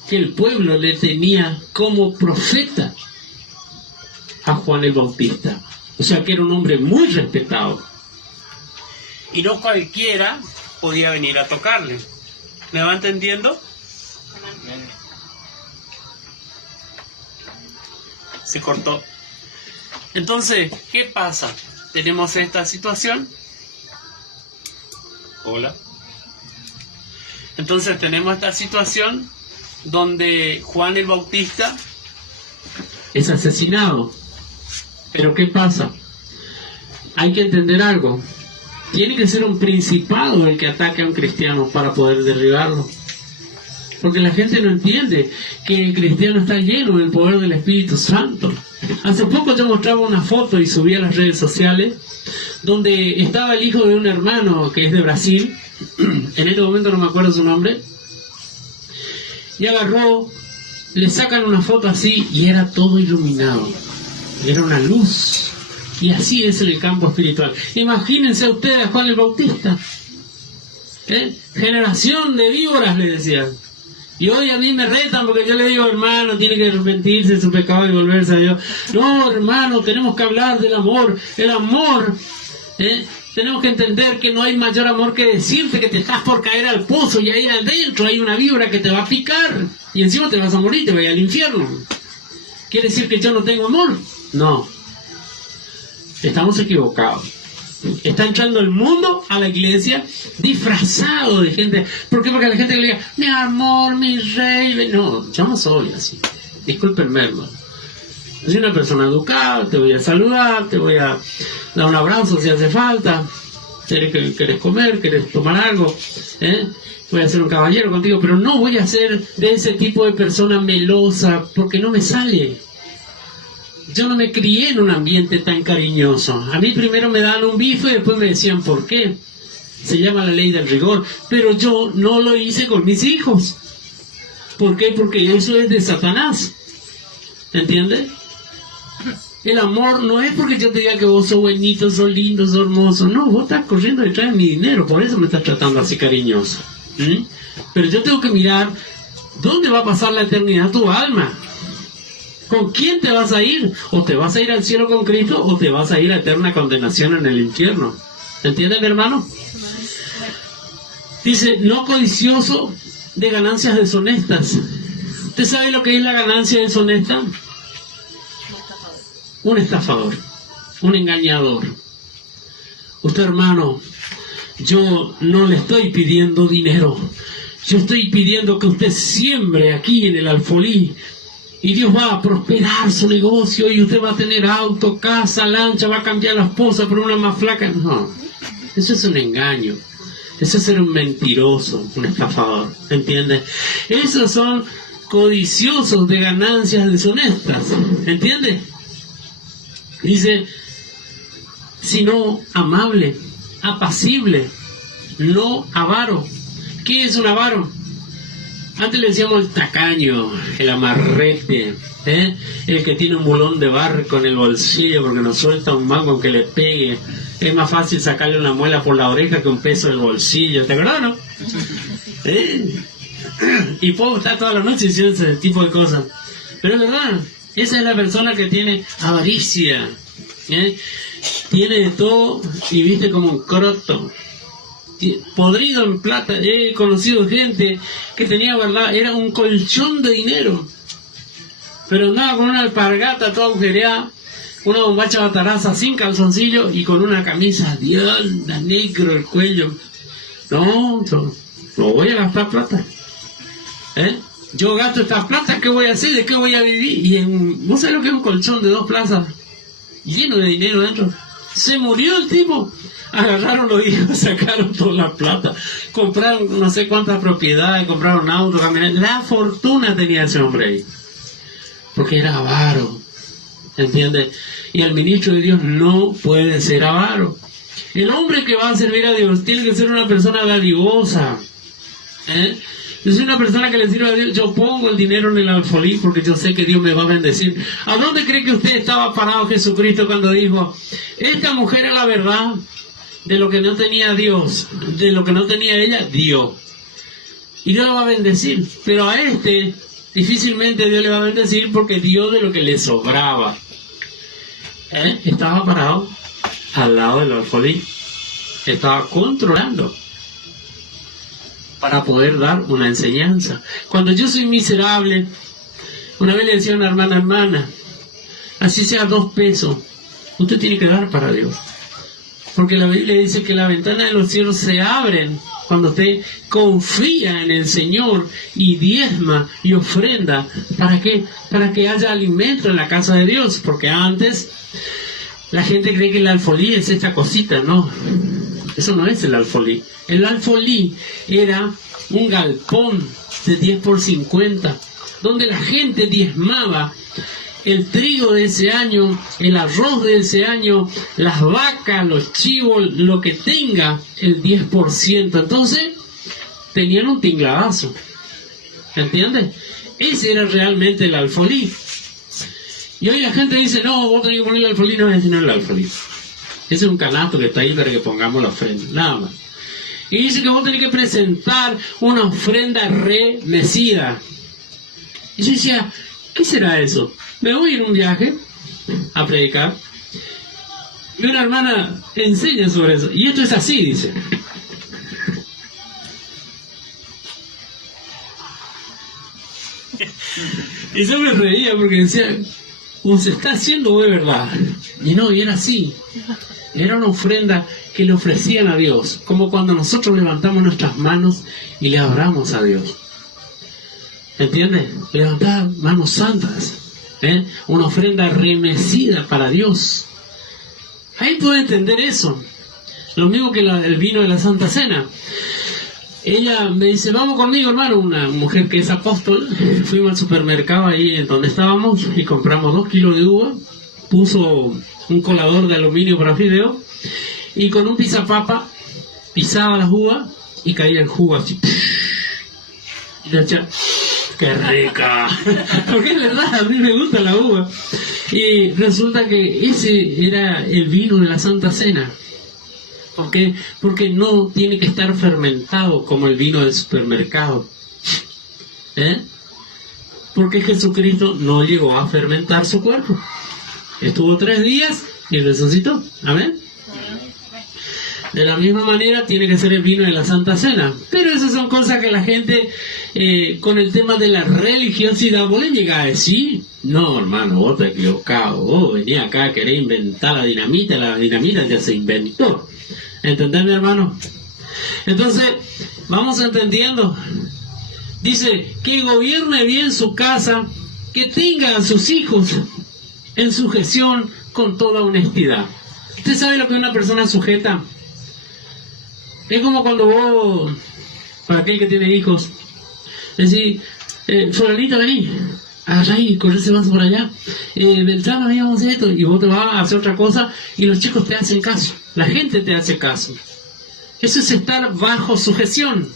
que el pueblo le tenía como profeta a Juan el Bautista. O sea que era un hombre muy respetado. Y no cualquiera podía venir a tocarle. ¿Me va entendiendo? Se cortó. Entonces, ¿qué pasa? Tenemos esta situación. Hola. Entonces tenemos esta situación donde Juan el Bautista es asesinado. Pero ¿qué pasa? Hay que entender algo. Tiene que ser un principado el que ataque a un cristiano para poder derribarlo. Porque la gente no entiende que el cristiano está lleno del poder del Espíritu Santo. Hace poco yo mostraba una foto y subí a las redes sociales donde estaba el hijo de un hermano que es de Brasil. En este momento no me acuerdo su nombre. Y agarró, le sacan una foto así y era todo iluminado. Era una luz. Y así es en el campo espiritual. Imagínense ustedes a Juan el Bautista. Generación de víboras, le decían. Y hoy a mí me retan porque yo le digo, hermano, tiene que arrepentirse de su pecado y volverse a Dios. No, hermano, tenemos que hablar del amor. El amor, tenemos que entender que no hay mayor amor que decirte que te estás por caer al pozo y ahí adentro hay una víbora que te va a picar. Y encima te vas a morir, te vas al infierno. ¿Quiere decir que yo no tengo amor? No. Estamos equivocados. Está entrando el mundo a la iglesia disfrazado de gente. ¿Por qué? Porque la gente le diga, mi amor, mi rey. No, yo no soy así. Discúlpenme, hermano. Soy una persona educada, te voy a saludar, te voy a dar un abrazo si hace falta. ¿Querés comer? ¿Querés tomar algo? voy a ser un caballero contigo, pero no voy a ser de ese tipo de persona melosa, porque no me sale. Yo no me crié en un ambiente tan cariñoso. A mí primero me daban un bife y después me decían por qué. Se llama la ley del rigor. Pero yo no lo hice con mis hijos. ¿Por qué? Porque eso es de Satanás. ¿Entiendes? El amor no es porque yo te diga que vos sos buenito, sos lindo, sos hermoso. No, vos estás corriendo detrás de mi dinero, por eso me estás tratando así cariñoso. Pero yo tengo que mirar dónde va a pasar la eternidad tu alma. ¿Con quién te vas a ir? O te vas a ir al cielo con Cristo, o te vas a ir a eterna condenación en el infierno. ¿Entiende, mi hermano? Dice, no codicioso de ganancias deshonestas. ¿Usted sabe lo que es la ganancia deshonesta? Un estafador, un engañador. Usted, hermano, yo no le estoy pidiendo dinero. Yo estoy pidiendo que usted siembre aquí en el Alfolí. Y Dios va a prosperar su negocio y usted va a tener auto, casa, lancha, va a cambiar la esposa por una más flaca. No, eso es un engaño. Eso es ser un mentiroso, un estafador. ¿Entiende? Esos son codiciosos de ganancias deshonestas. ¿Entiende? Dice, sino amable, apacible, no avaro. ¿Qué es un avaro? Antes le decíamos el tacaño, el amarrete, el que tiene un bulón de barco en el bolsillo porque no suelta un mango aunque le pegue. Es más fácil sacarle una muela por la oreja que un peso del bolsillo. ¿Te acuerdas, no? Y puedo estar toda la noche diciendo ese tipo de cosas. Pero es verdad, esa es la persona que tiene avaricia. Tiene de todo y viste como un croto. Podrido en plata. He conocido gente que tenía, verdad, era un colchón de dinero, pero andaba con una alpargata toda agujereada, una bombacha bataraza sin calzoncillo y con una camisa de onda, negro el cuello. No voy a gastar plata. Yo gasto esta plata, ¿qué voy a hacer? ¿De qué voy a vivir? Y ¿vos sabés lo que es un colchón de 2 plazas lleno de dinero dentro? Se murió el tipo. Agarraron los hijos, sacaron toda la plata, compraron no sé cuántas propiedades, compraron autos, camionetas. La fortuna tenía ese hombre ahí, porque era avaro. ¿Entiendes? Y el ministro de Dios no puede ser avaro. El hombre que va a servir a Dios tiene que ser una persona dadivosa. Yo soy una persona que le sirve a Dios. Yo pongo el dinero en el alfolí porque yo sé que Dios me va a bendecir. ¿A dónde cree que usted estaba parado Jesucristo cuando dijo, esta mujer es la verdad? De lo que no tenía Dios, de lo que no tenía ella, Dios. Y Dios la va a bendecir. Pero a este, difícilmente Dios le va a bendecir porque dio de lo que le sobraba. Estaba parado al lado del alfolí. Estaba controlando para poder dar una enseñanza. Cuando yo soy miserable, una vez le decía a una hermana, así sea 2 pesos, usted tiene que dar para Dios. Porque la Biblia dice que la ventana de los cielos se abren cuando usted confía en el Señor y diezma y ofrenda. ¿Para qué? Para que haya alimento en la casa de Dios. Porque antes la gente cree que el alfolí es esta cosita. No, eso no es el alfolí. El alfolí era un galpón de 10 por 50, donde la gente diezmaba el trigo de ese año, el arroz de ese año, las vacas, los chivos, lo que tenga, el 10%. Entonces, tenían un tingladazo. ¿Entiendes? Ese era realmente el alfolí. Y hoy la gente dice, no, vos tenés que poner el alfolí. No, ese no es el alfolí. Ese es un canasto que está ahí para que pongamos la ofrenda, nada más. Y dice que vos tenés que presentar una ofrenda remecida. Y yo decía, ¿qué será eso? Me voy en un viaje a predicar y una hermana enseña sobre eso. Y esto es así, dice. Y yo me reía porque decía, se está haciendo de verdad. Y no, y era así. Era una ofrenda que le ofrecían a Dios, como cuando nosotros levantamos nuestras manos y le oramos a Dios. ¿Entiendes? Levantar manos santas. Una ofrenda remecida para Dios. Ahí puede entender eso. Lo mismo que el vino de la Santa Cena. ella me dice, vamos conmigo, hermano, una mujer que es apóstol. Fuimos al supermercado ahí en donde estábamos y compramos 2 kilos de uva, puso un colador de aluminio para fideo y con un pisapapa pisaba las uvas y caía el jugo así. Y le decía, ¡qué rica! Porque es verdad, a mí me gusta la uva. Y resulta que ese era el vino de la Santa Cena. ¿Por qué? Porque no tiene que estar fermentado como el vino del supermercado. Porque Jesucristo no llegó a fermentar su cuerpo. Estuvo 3 días y resucitó. ¿Amén? De la misma manera tiene que ser el vino de la Santa Cena. Pero esas son cosas que la gente, con el tema de la religiosidad, ¿vos le llegás a decir? No, hermano, vos te equivocado. Vos venís acá a querer inventar la dinamita ya se inventó. ¿Entendés, mi hermano? Entonces, vamos entendiendo. Dice, que gobierne bien su casa, que tenga a sus hijos en sujeción con toda honestidad. ¿Usted sabe lo que es una persona sujeta? Es como cuando vos, para aquel que tiene hijos, decís, fulanita, vení, allá y corre ese vaso por allá, Beltrán, vamos a hacer esto, y vos te vas a hacer otra cosa, y los chicos te hacen caso, la gente te hace caso. Eso es estar bajo sujeción.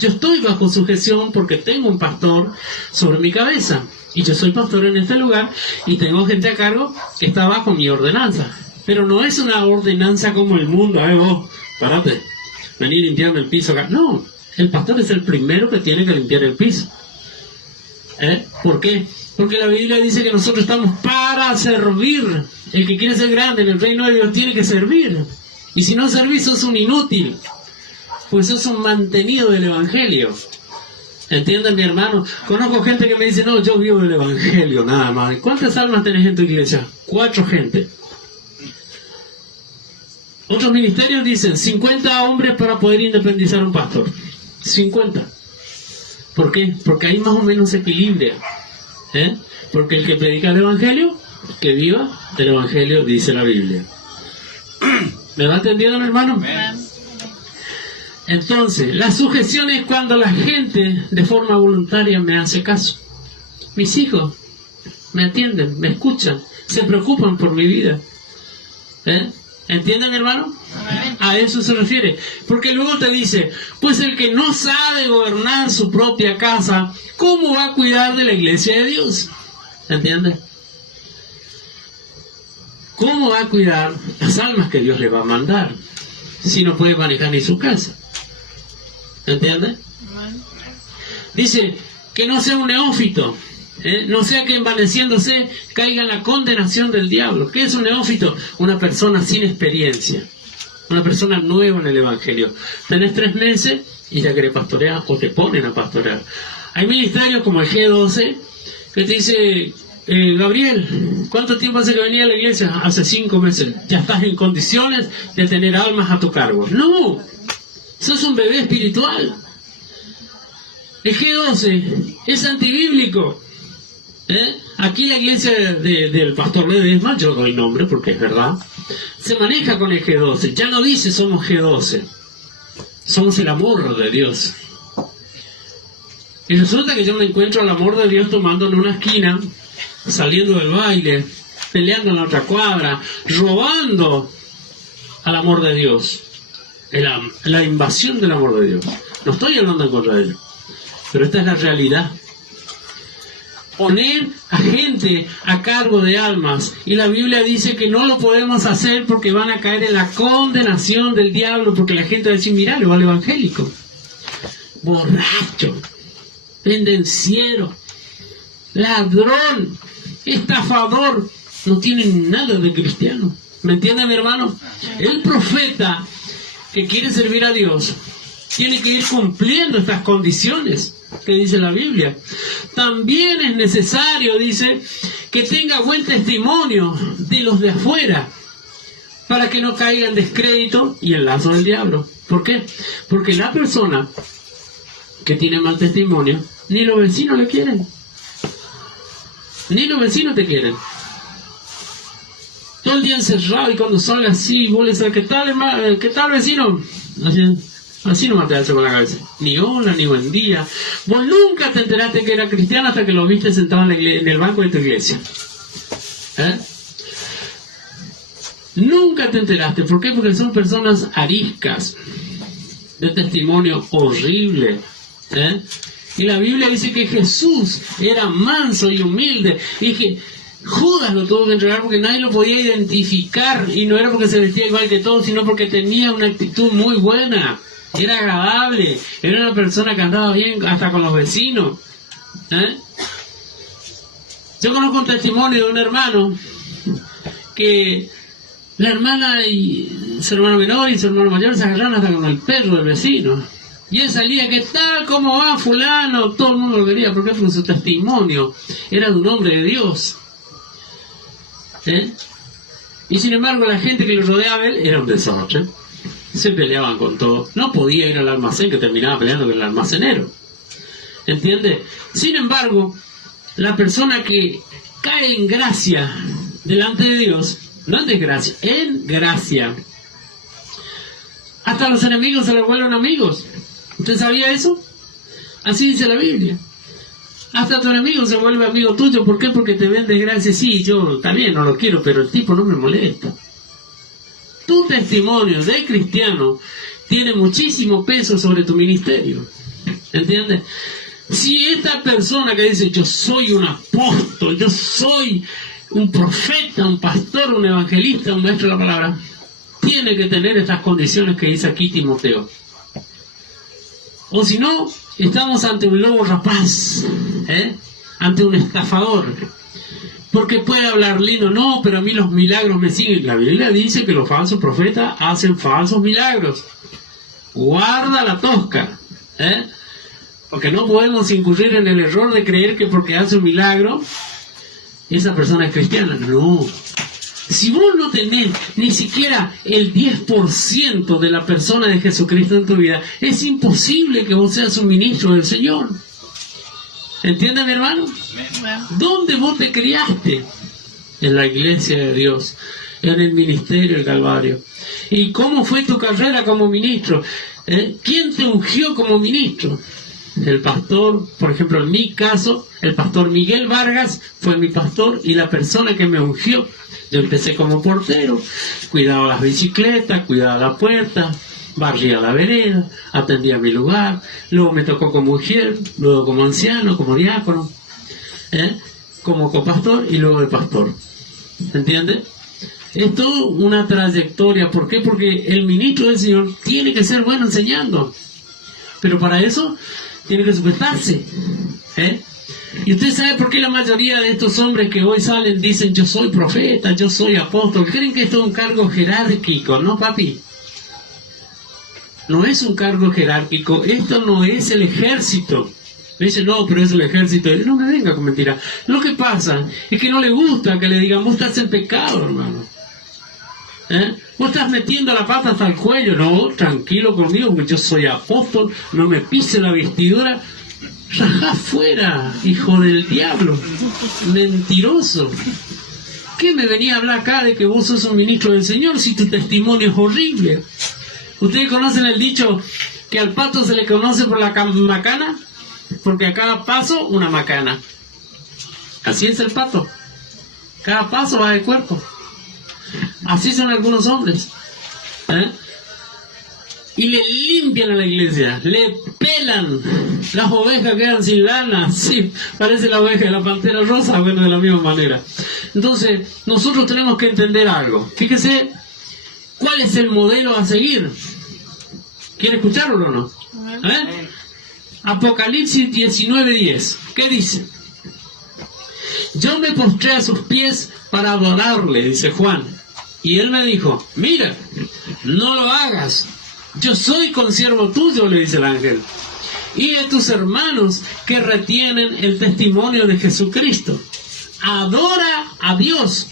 Yo estoy bajo sujeción porque tengo un pastor sobre mi cabeza, y yo soy pastor en este lugar, y tengo gente a cargo que está bajo mi ordenanza. Pero no es una ordenanza como el mundo, vos, parate, vení a limpiarme el piso acá. No, el pastor es el primero que tiene que limpiar el piso. ¿Por qué? Porque la Biblia dice que nosotros estamos para servir. El que quiere ser grande en el reino de Dios tiene que servir. Y si no servís, sos un inútil, pues sos un mantenido del Evangelio. ¿Entienden, mi hermano? Conozco gente que me dice, no, yo vivo del Evangelio, nada más. ¿Cuántas almas tenés en tu iglesia? 4 gente. Otros ministerios dicen 50 hombres para poder independizar un pastor. 50. ¿Por qué? Porque ahí más o menos se equilibra. Porque el que predica el Evangelio, que viva del Evangelio, dice la Biblia. ¿Me va entendiendo, mi hermano? Entonces, la sujeción es cuando la gente de forma voluntaria me hace caso. Mis hijos me atienden, me escuchan, se preocupan por mi vida. ¿Entienden, mi hermano? A eso se refiere. Porque luego te dice, pues el que no sabe gobernar su propia casa, ¿cómo va a cuidar de la iglesia de Dios? ¿Entiendes? ¿Cómo va a cuidar las almas que Dios le va a mandar si no puede manejar ni su casa? ¿Entiendes? Dice que no sea un neófito, no sea que envaneciéndose caiga en la condenación del diablo. ¿Qué es un neófito? Una persona sin experiencia, una persona nueva en el Evangelio. Tenés 3 meses y ya querés pastorear o te ponen a pastorear. Hay ministerios como el G12 que te dice, Gabriel, ¿cuánto tiempo hace que venía a la iglesia? Hace 5 meses. Ya estás en condiciones de tener almas a tu cargo. No, sos un bebé espiritual. El G12 es antibíblico. Aquí la iglesia del pastor Ledesma, yo doy nombre porque es verdad, se maneja con el G12. Ya no dice somos G12, somos el amor de Dios. Y resulta que yo me encuentro al amor de Dios tomando en una esquina, saliendo del baile, peleando en la otra cuadra, robando al amor de Dios, la invasión del amor de Dios. No estoy hablando en contra de ello, pero esta es la realidad. Poner a gente a cargo de almas, y la Biblia dice que no lo podemos hacer porque van a caer en la condenación del diablo, porque la gente va a decir, mirá, le va al evangélico, borracho, pendenciero, ladrón, estafador, no tiene nada de cristiano. ¿Me entiende, mi hermano? El profeta que quiere servir a Dios tiene que ir cumpliendo estas condiciones que dice la Biblia. También es necesario, dice, que tenga buen testimonio de los de afuera, para que no caiga en descrédito y en lazo del diablo. ¿Por qué? Porque la persona que tiene mal testimonio, ni los vecinos le quieren, ni los vecinos te quieren. Todo el día encerrado, y cuando sale así, vos le decís, ¿qué tal, hermano? ¿Qué tal, vecino? Así, Así nomás te hace con la cabeza. Ni hola, ni buen día. Vos nunca te enteraste que era cristiano hasta que lo viste sentado en el banco de tu iglesia. Nunca te enteraste. ¿Por qué? Porque son personas ariscas, de testimonio horrible. Y la Biblia dice que Jesús era manso y humilde, y que Judas lo tuvo que entregar porque nadie lo podía identificar, y no era porque se vestía igual que todos, sino porque tenía una actitud muy buena, era agradable, era una persona que andaba bien hasta con los vecinos. Yo conozco un testimonio de un hermano que la hermana y su hermano menor y su hermano mayor se agarraron hasta con el perro del vecino. Y él salía, ¿qué tal? ¿Cómo va fulano? Todo el mundo lo quería, porque fue su testimonio. Era de un hombre de Dios. Y sin embargo, la gente que lo rodeaba él era un desastre. Se peleaban con todo. No podía ir al almacén, que terminaba peleando con el almacenero. ¿Entiende? Sin embargo, la persona que cae en gracia delante de Dios, no en desgracia, en gracia, hasta los enemigos se le vuelven amigos. ¿Usted sabía eso? Así dice la Biblia. Hasta tu enemigo se vuelve amigo tuyo. ¿Por qué? Porque te ven desgracia. Sí, yo también no lo quiero, pero el tipo no me molesta. Tu testimonio de cristiano tiene muchísimo peso sobre tu ministerio. ¿Entiendes? Si esta persona que dice, yo soy un apóstol, yo soy un profeta, un pastor, un evangelista, un maestro de la palabra, tiene que tener estas condiciones que dice aquí Timoteo. O si no, estamos ante un lobo rapaz, ante un estafador. Porque puede hablar lindo, no, pero a mí los milagros me siguen. La Biblia dice que los falsos profetas hacen falsos milagros. Guarda la tosca, porque no podemos incurrir en el error de creer que porque hace un milagro, esa persona es cristiana. No. Si vos no tenés ni siquiera el 10% de la persona de Jesucristo en tu vida, es imposible que vos seas un ministro del Señor. ¿Entiendes, mi hermano? ¿Dónde vos te criaste? En la iglesia de Dios, en el ministerio del Calvario. ¿Y cómo fue tu carrera como ministro? ¿Quién te ungió como ministro? El pastor, por ejemplo, en mi caso, el pastor Miguel Vargas fue mi pastor y la persona que me ungió. Yo empecé como portero, cuidaba las bicicletas, cuidaba la puerta, barría la vereda, atendía mi lugar, luego me tocó como mujer, luego como anciano, como diácono, como copastor y luego de pastor. ¿Entiendes? Es toda una trayectoria. ¿Por qué? Porque el ministro del Señor tiene que ser bueno enseñando, pero para eso tiene que sujetarse. Y usted sabe por qué la mayoría de estos hombres que hoy salen dicen yo soy profeta, yo soy apóstol. Creen que esto es un cargo jerárquico, ¿no, papi? No es un cargo jerárquico, esto no es el ejército. Me dicen, no, pero es el ejército. No me venga con mentira. Lo que pasa es que no le gusta que le digan, vos estás en pecado, hermano. Vos estás metiendo la pata hasta el cuello. No, tranquilo conmigo, porque yo soy apóstol, no me pise la vestidura. Rajá fuera, hijo del diablo, mentiroso. ¿Qué me venía a hablar acá de que vos sos un ministro del Señor si tu testimonio es horrible? ¿Ustedes conocen el dicho que al pato se le conoce por la macana? Porque a cada paso una macana. Así es el pato. Cada paso va de cuerpo. Así son algunos hombres. Y le limpian a la iglesia, le pelan. Las ovejas quedan sin lana. Sí, parece la oveja de la pantera rosa, bueno, de la misma manera. Entonces, nosotros tenemos que entender algo. Fíjese, ¿cuál es el modelo a seguir? ¿Quiere escucharlo o no? Apocalipsis 19:10. ¿Qué dice? Yo me postré a sus pies para adorarle, dice Juan. Y él me dijo, mira, no lo hagas. Yo soy consiervo tuyo, le dice el ángel, y de tus hermanos que retienen el testimonio de Jesucristo. Adora a Dios,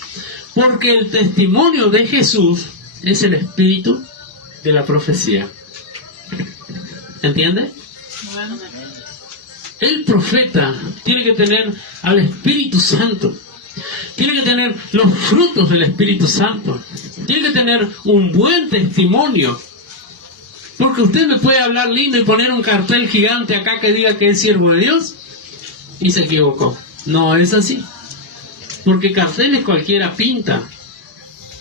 porque el testimonio de Jesús es el espíritu de la profecía. ¿Entiende? El profeta tiene que tener al Espíritu Santo. Tiene que tener los frutos del Espíritu Santo. Tiene que tener un buen testimonio Porque usted me puede hablar lindo y poner un cartel gigante acá que diga que es siervo de Dios, y se equivocó. No es así. Porque carteles cualquiera pinta.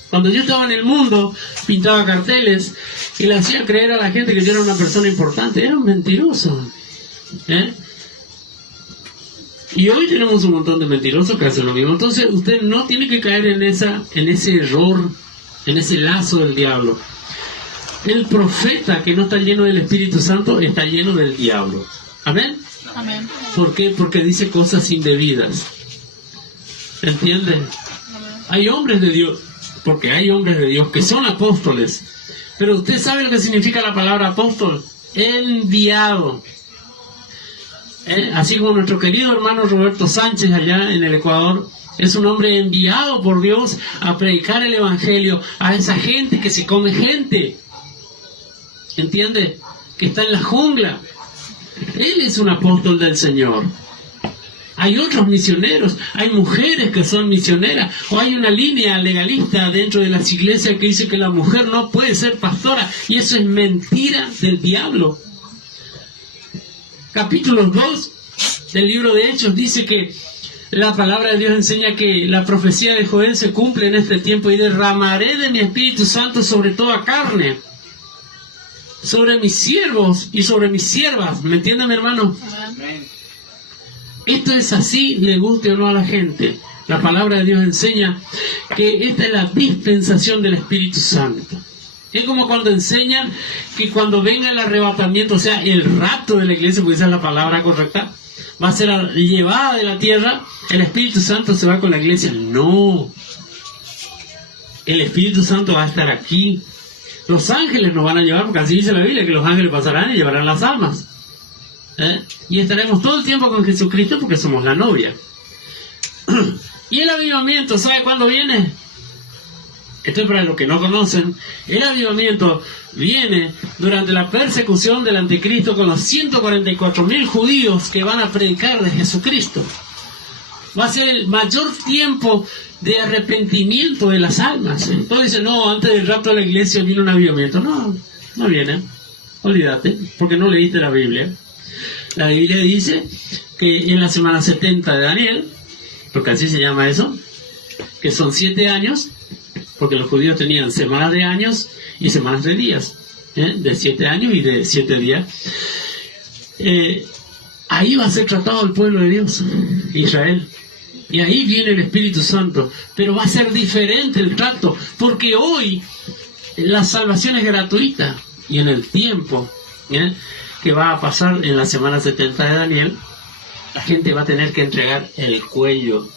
Cuando yo estaba en el mundo, pintaba carteles y le hacía creer a la gente que yo era una persona importante. Era un mentiroso. Y hoy tenemos un montón de mentirosos que hacen lo mismo. Entonces usted no tiene que caer en ese error, en ese lazo del diablo. El profeta que no está lleno del Espíritu Santo está lleno del diablo. ¿Amén? Amén. ¿Por qué? Porque dice cosas indebidas. ¿Entienden? Hay hombres de Dios, porque hay hombres de Dios que son apóstoles. Pero usted sabe lo que significa la palabra apóstol. Enviado. Así como nuestro querido hermano Roberto Sánchez allá en el Ecuador es un hombre enviado por Dios a predicar el evangelio a esa gente que se come gente, ¿entiende? Que está en la jungla. Él es un apóstol del Señor. Hay otros misioneros, hay mujeres que son misioneras, o hay una línea legalista dentro de las iglesias que dice que la mujer no puede ser pastora, y eso es mentira del diablo. Capítulo 2 del libro de Hechos dice que la palabra de Dios enseña que la profecía de Joel se cumple en este tiempo: y derramaré de mi Espíritu Santo sobre toda carne, sobre mis siervos y sobre mis siervas. ¿Me entiende, mi hermano? Amén. Esto es así, le guste o no a la gente. La palabra de Dios enseña que esta es la dispensación del Espíritu Santo. Es como cuando enseñan que cuando venga el arrebatamiento, o sea, el rapto de la iglesia, porque esa es la palabra correcta, va a ser llevada de la tierra, el Espíritu Santo se va con la iglesia. No. El Espíritu Santo va a estar aquí. Los ángeles nos van a llevar, porque así dice la Biblia, que los ángeles pasarán y llevarán las almas. Y estaremos todo el tiempo con Jesucristo porque somos la novia. Y el avivamiento, ¿sabe cuándo viene? Esto es para los que no conocen. El avivamiento viene durante la persecución del anticristo con los 144.000 judíos que van a predicar de Jesucristo. Va a ser el mayor tiempo de arrepentimiento de las almas. Entonces dicen, no, antes del rapto de la iglesia viene un avivamiento. No, no viene. Olvídate, porque no leíste la Biblia. La Biblia dice que en la semana 70 de Daniel, porque así se llama eso, que son 7 años, porque los judíos tenían semanas de años y semanas de días, de 7 años y de 7 días. Ahí va a ser tratado el pueblo de Dios, Israel. Y ahí viene el Espíritu Santo. Pero va a ser diferente el trato, porque hoy la salvación es gratuita. Y en el tiempo que va a pasar en la semana 70 de Daniel, la gente va a tener que entregar el cuello,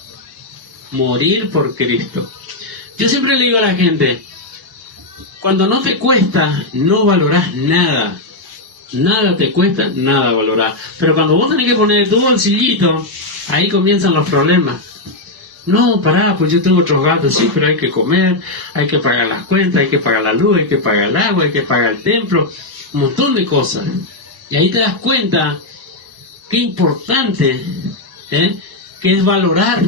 morir por Cristo. Yo siempre le digo a la gente, cuando no te cuesta, no valorás nada. Nada te cuesta, nada valorás. Pero cuando vos tenés que poner tu bolsillito, ahí comienzan los problemas. No, pará, pues yo tengo otros gastos, sí, pero hay que comer, hay que pagar las cuentas, hay que pagar la luz, hay que pagar el agua, hay que pagar el templo, un montón de cosas. Y ahí te das cuenta qué importante que es valorar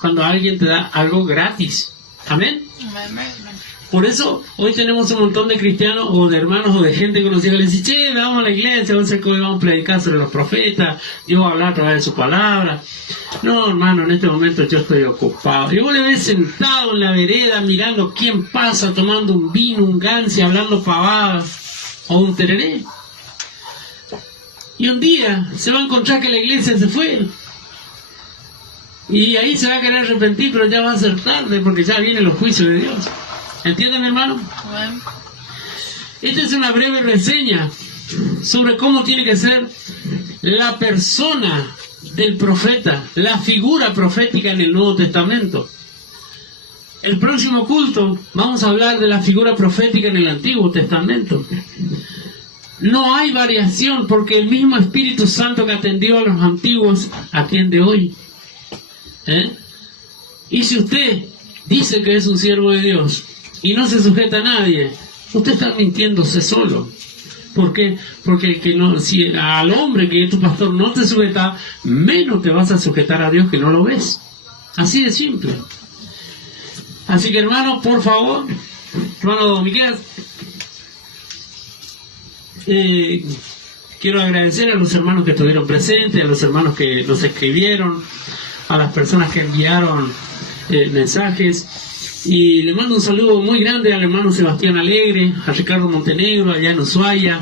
cuando alguien te da algo gratis. Amén. Por eso hoy tenemos un montón de cristianos o de hermanos o de gente conocida que le dice, che, vamos a la iglesia, vamos a predicar sobre los profetas, Dios va a hablar a través de su palabra. No, hermano, en este momento yo estoy ocupado. Y vos le ves sentado en la vereda mirando quién pasa, tomando un vino, un gansi, hablando pavadas o un tereré. Y un día se va a encontrar que la iglesia se fue. Y ahí se va a querer arrepentir, pero ya va a ser tarde porque ya vienen los juicios de Dios. ¿Entienden, mi hermano? Bueno. Esta es una breve reseña sobre cómo tiene que ser la persona del profeta, la figura profética en el Nuevo Testamento. El próximo culto vamos a hablar de la figura profética en el Antiguo Testamento. No hay variación porque el mismo Espíritu Santo que atendió a los antiguos atiende hoy. Y si usted dice que es un siervo de Dios y no se sujeta a nadie, usted está mintiéndose solo. ¿Por qué? Porque si al hombre que es tu pastor no te sujeta, menos te vas a sujetar a Dios que no lo ves. Así de simple. Así que, hermano, por favor, hermano Miqueas, quiero agradecer a los hermanos que estuvieron presentes, a los hermanos que nos escribieron, a las personas que enviaron mensajes. Y le mando un saludo muy grande al hermano Sebastián Alegre, a Ricardo Montenegro, allá en Ushuaia.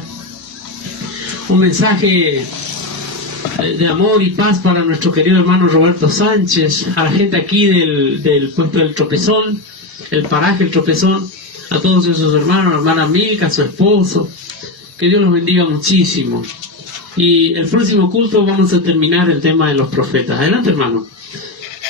Un mensaje de amor y paz para nuestro querido hermano Roberto Sánchez, a la gente aquí del puesto del Tropezón, el paraje El Tropezón, a todos esos hermanos, hermana Milka, su esposo. Que Dios los bendiga muchísimo. Y el próximo culto vamos a terminar el tema de los profetas. Adelante, hermano.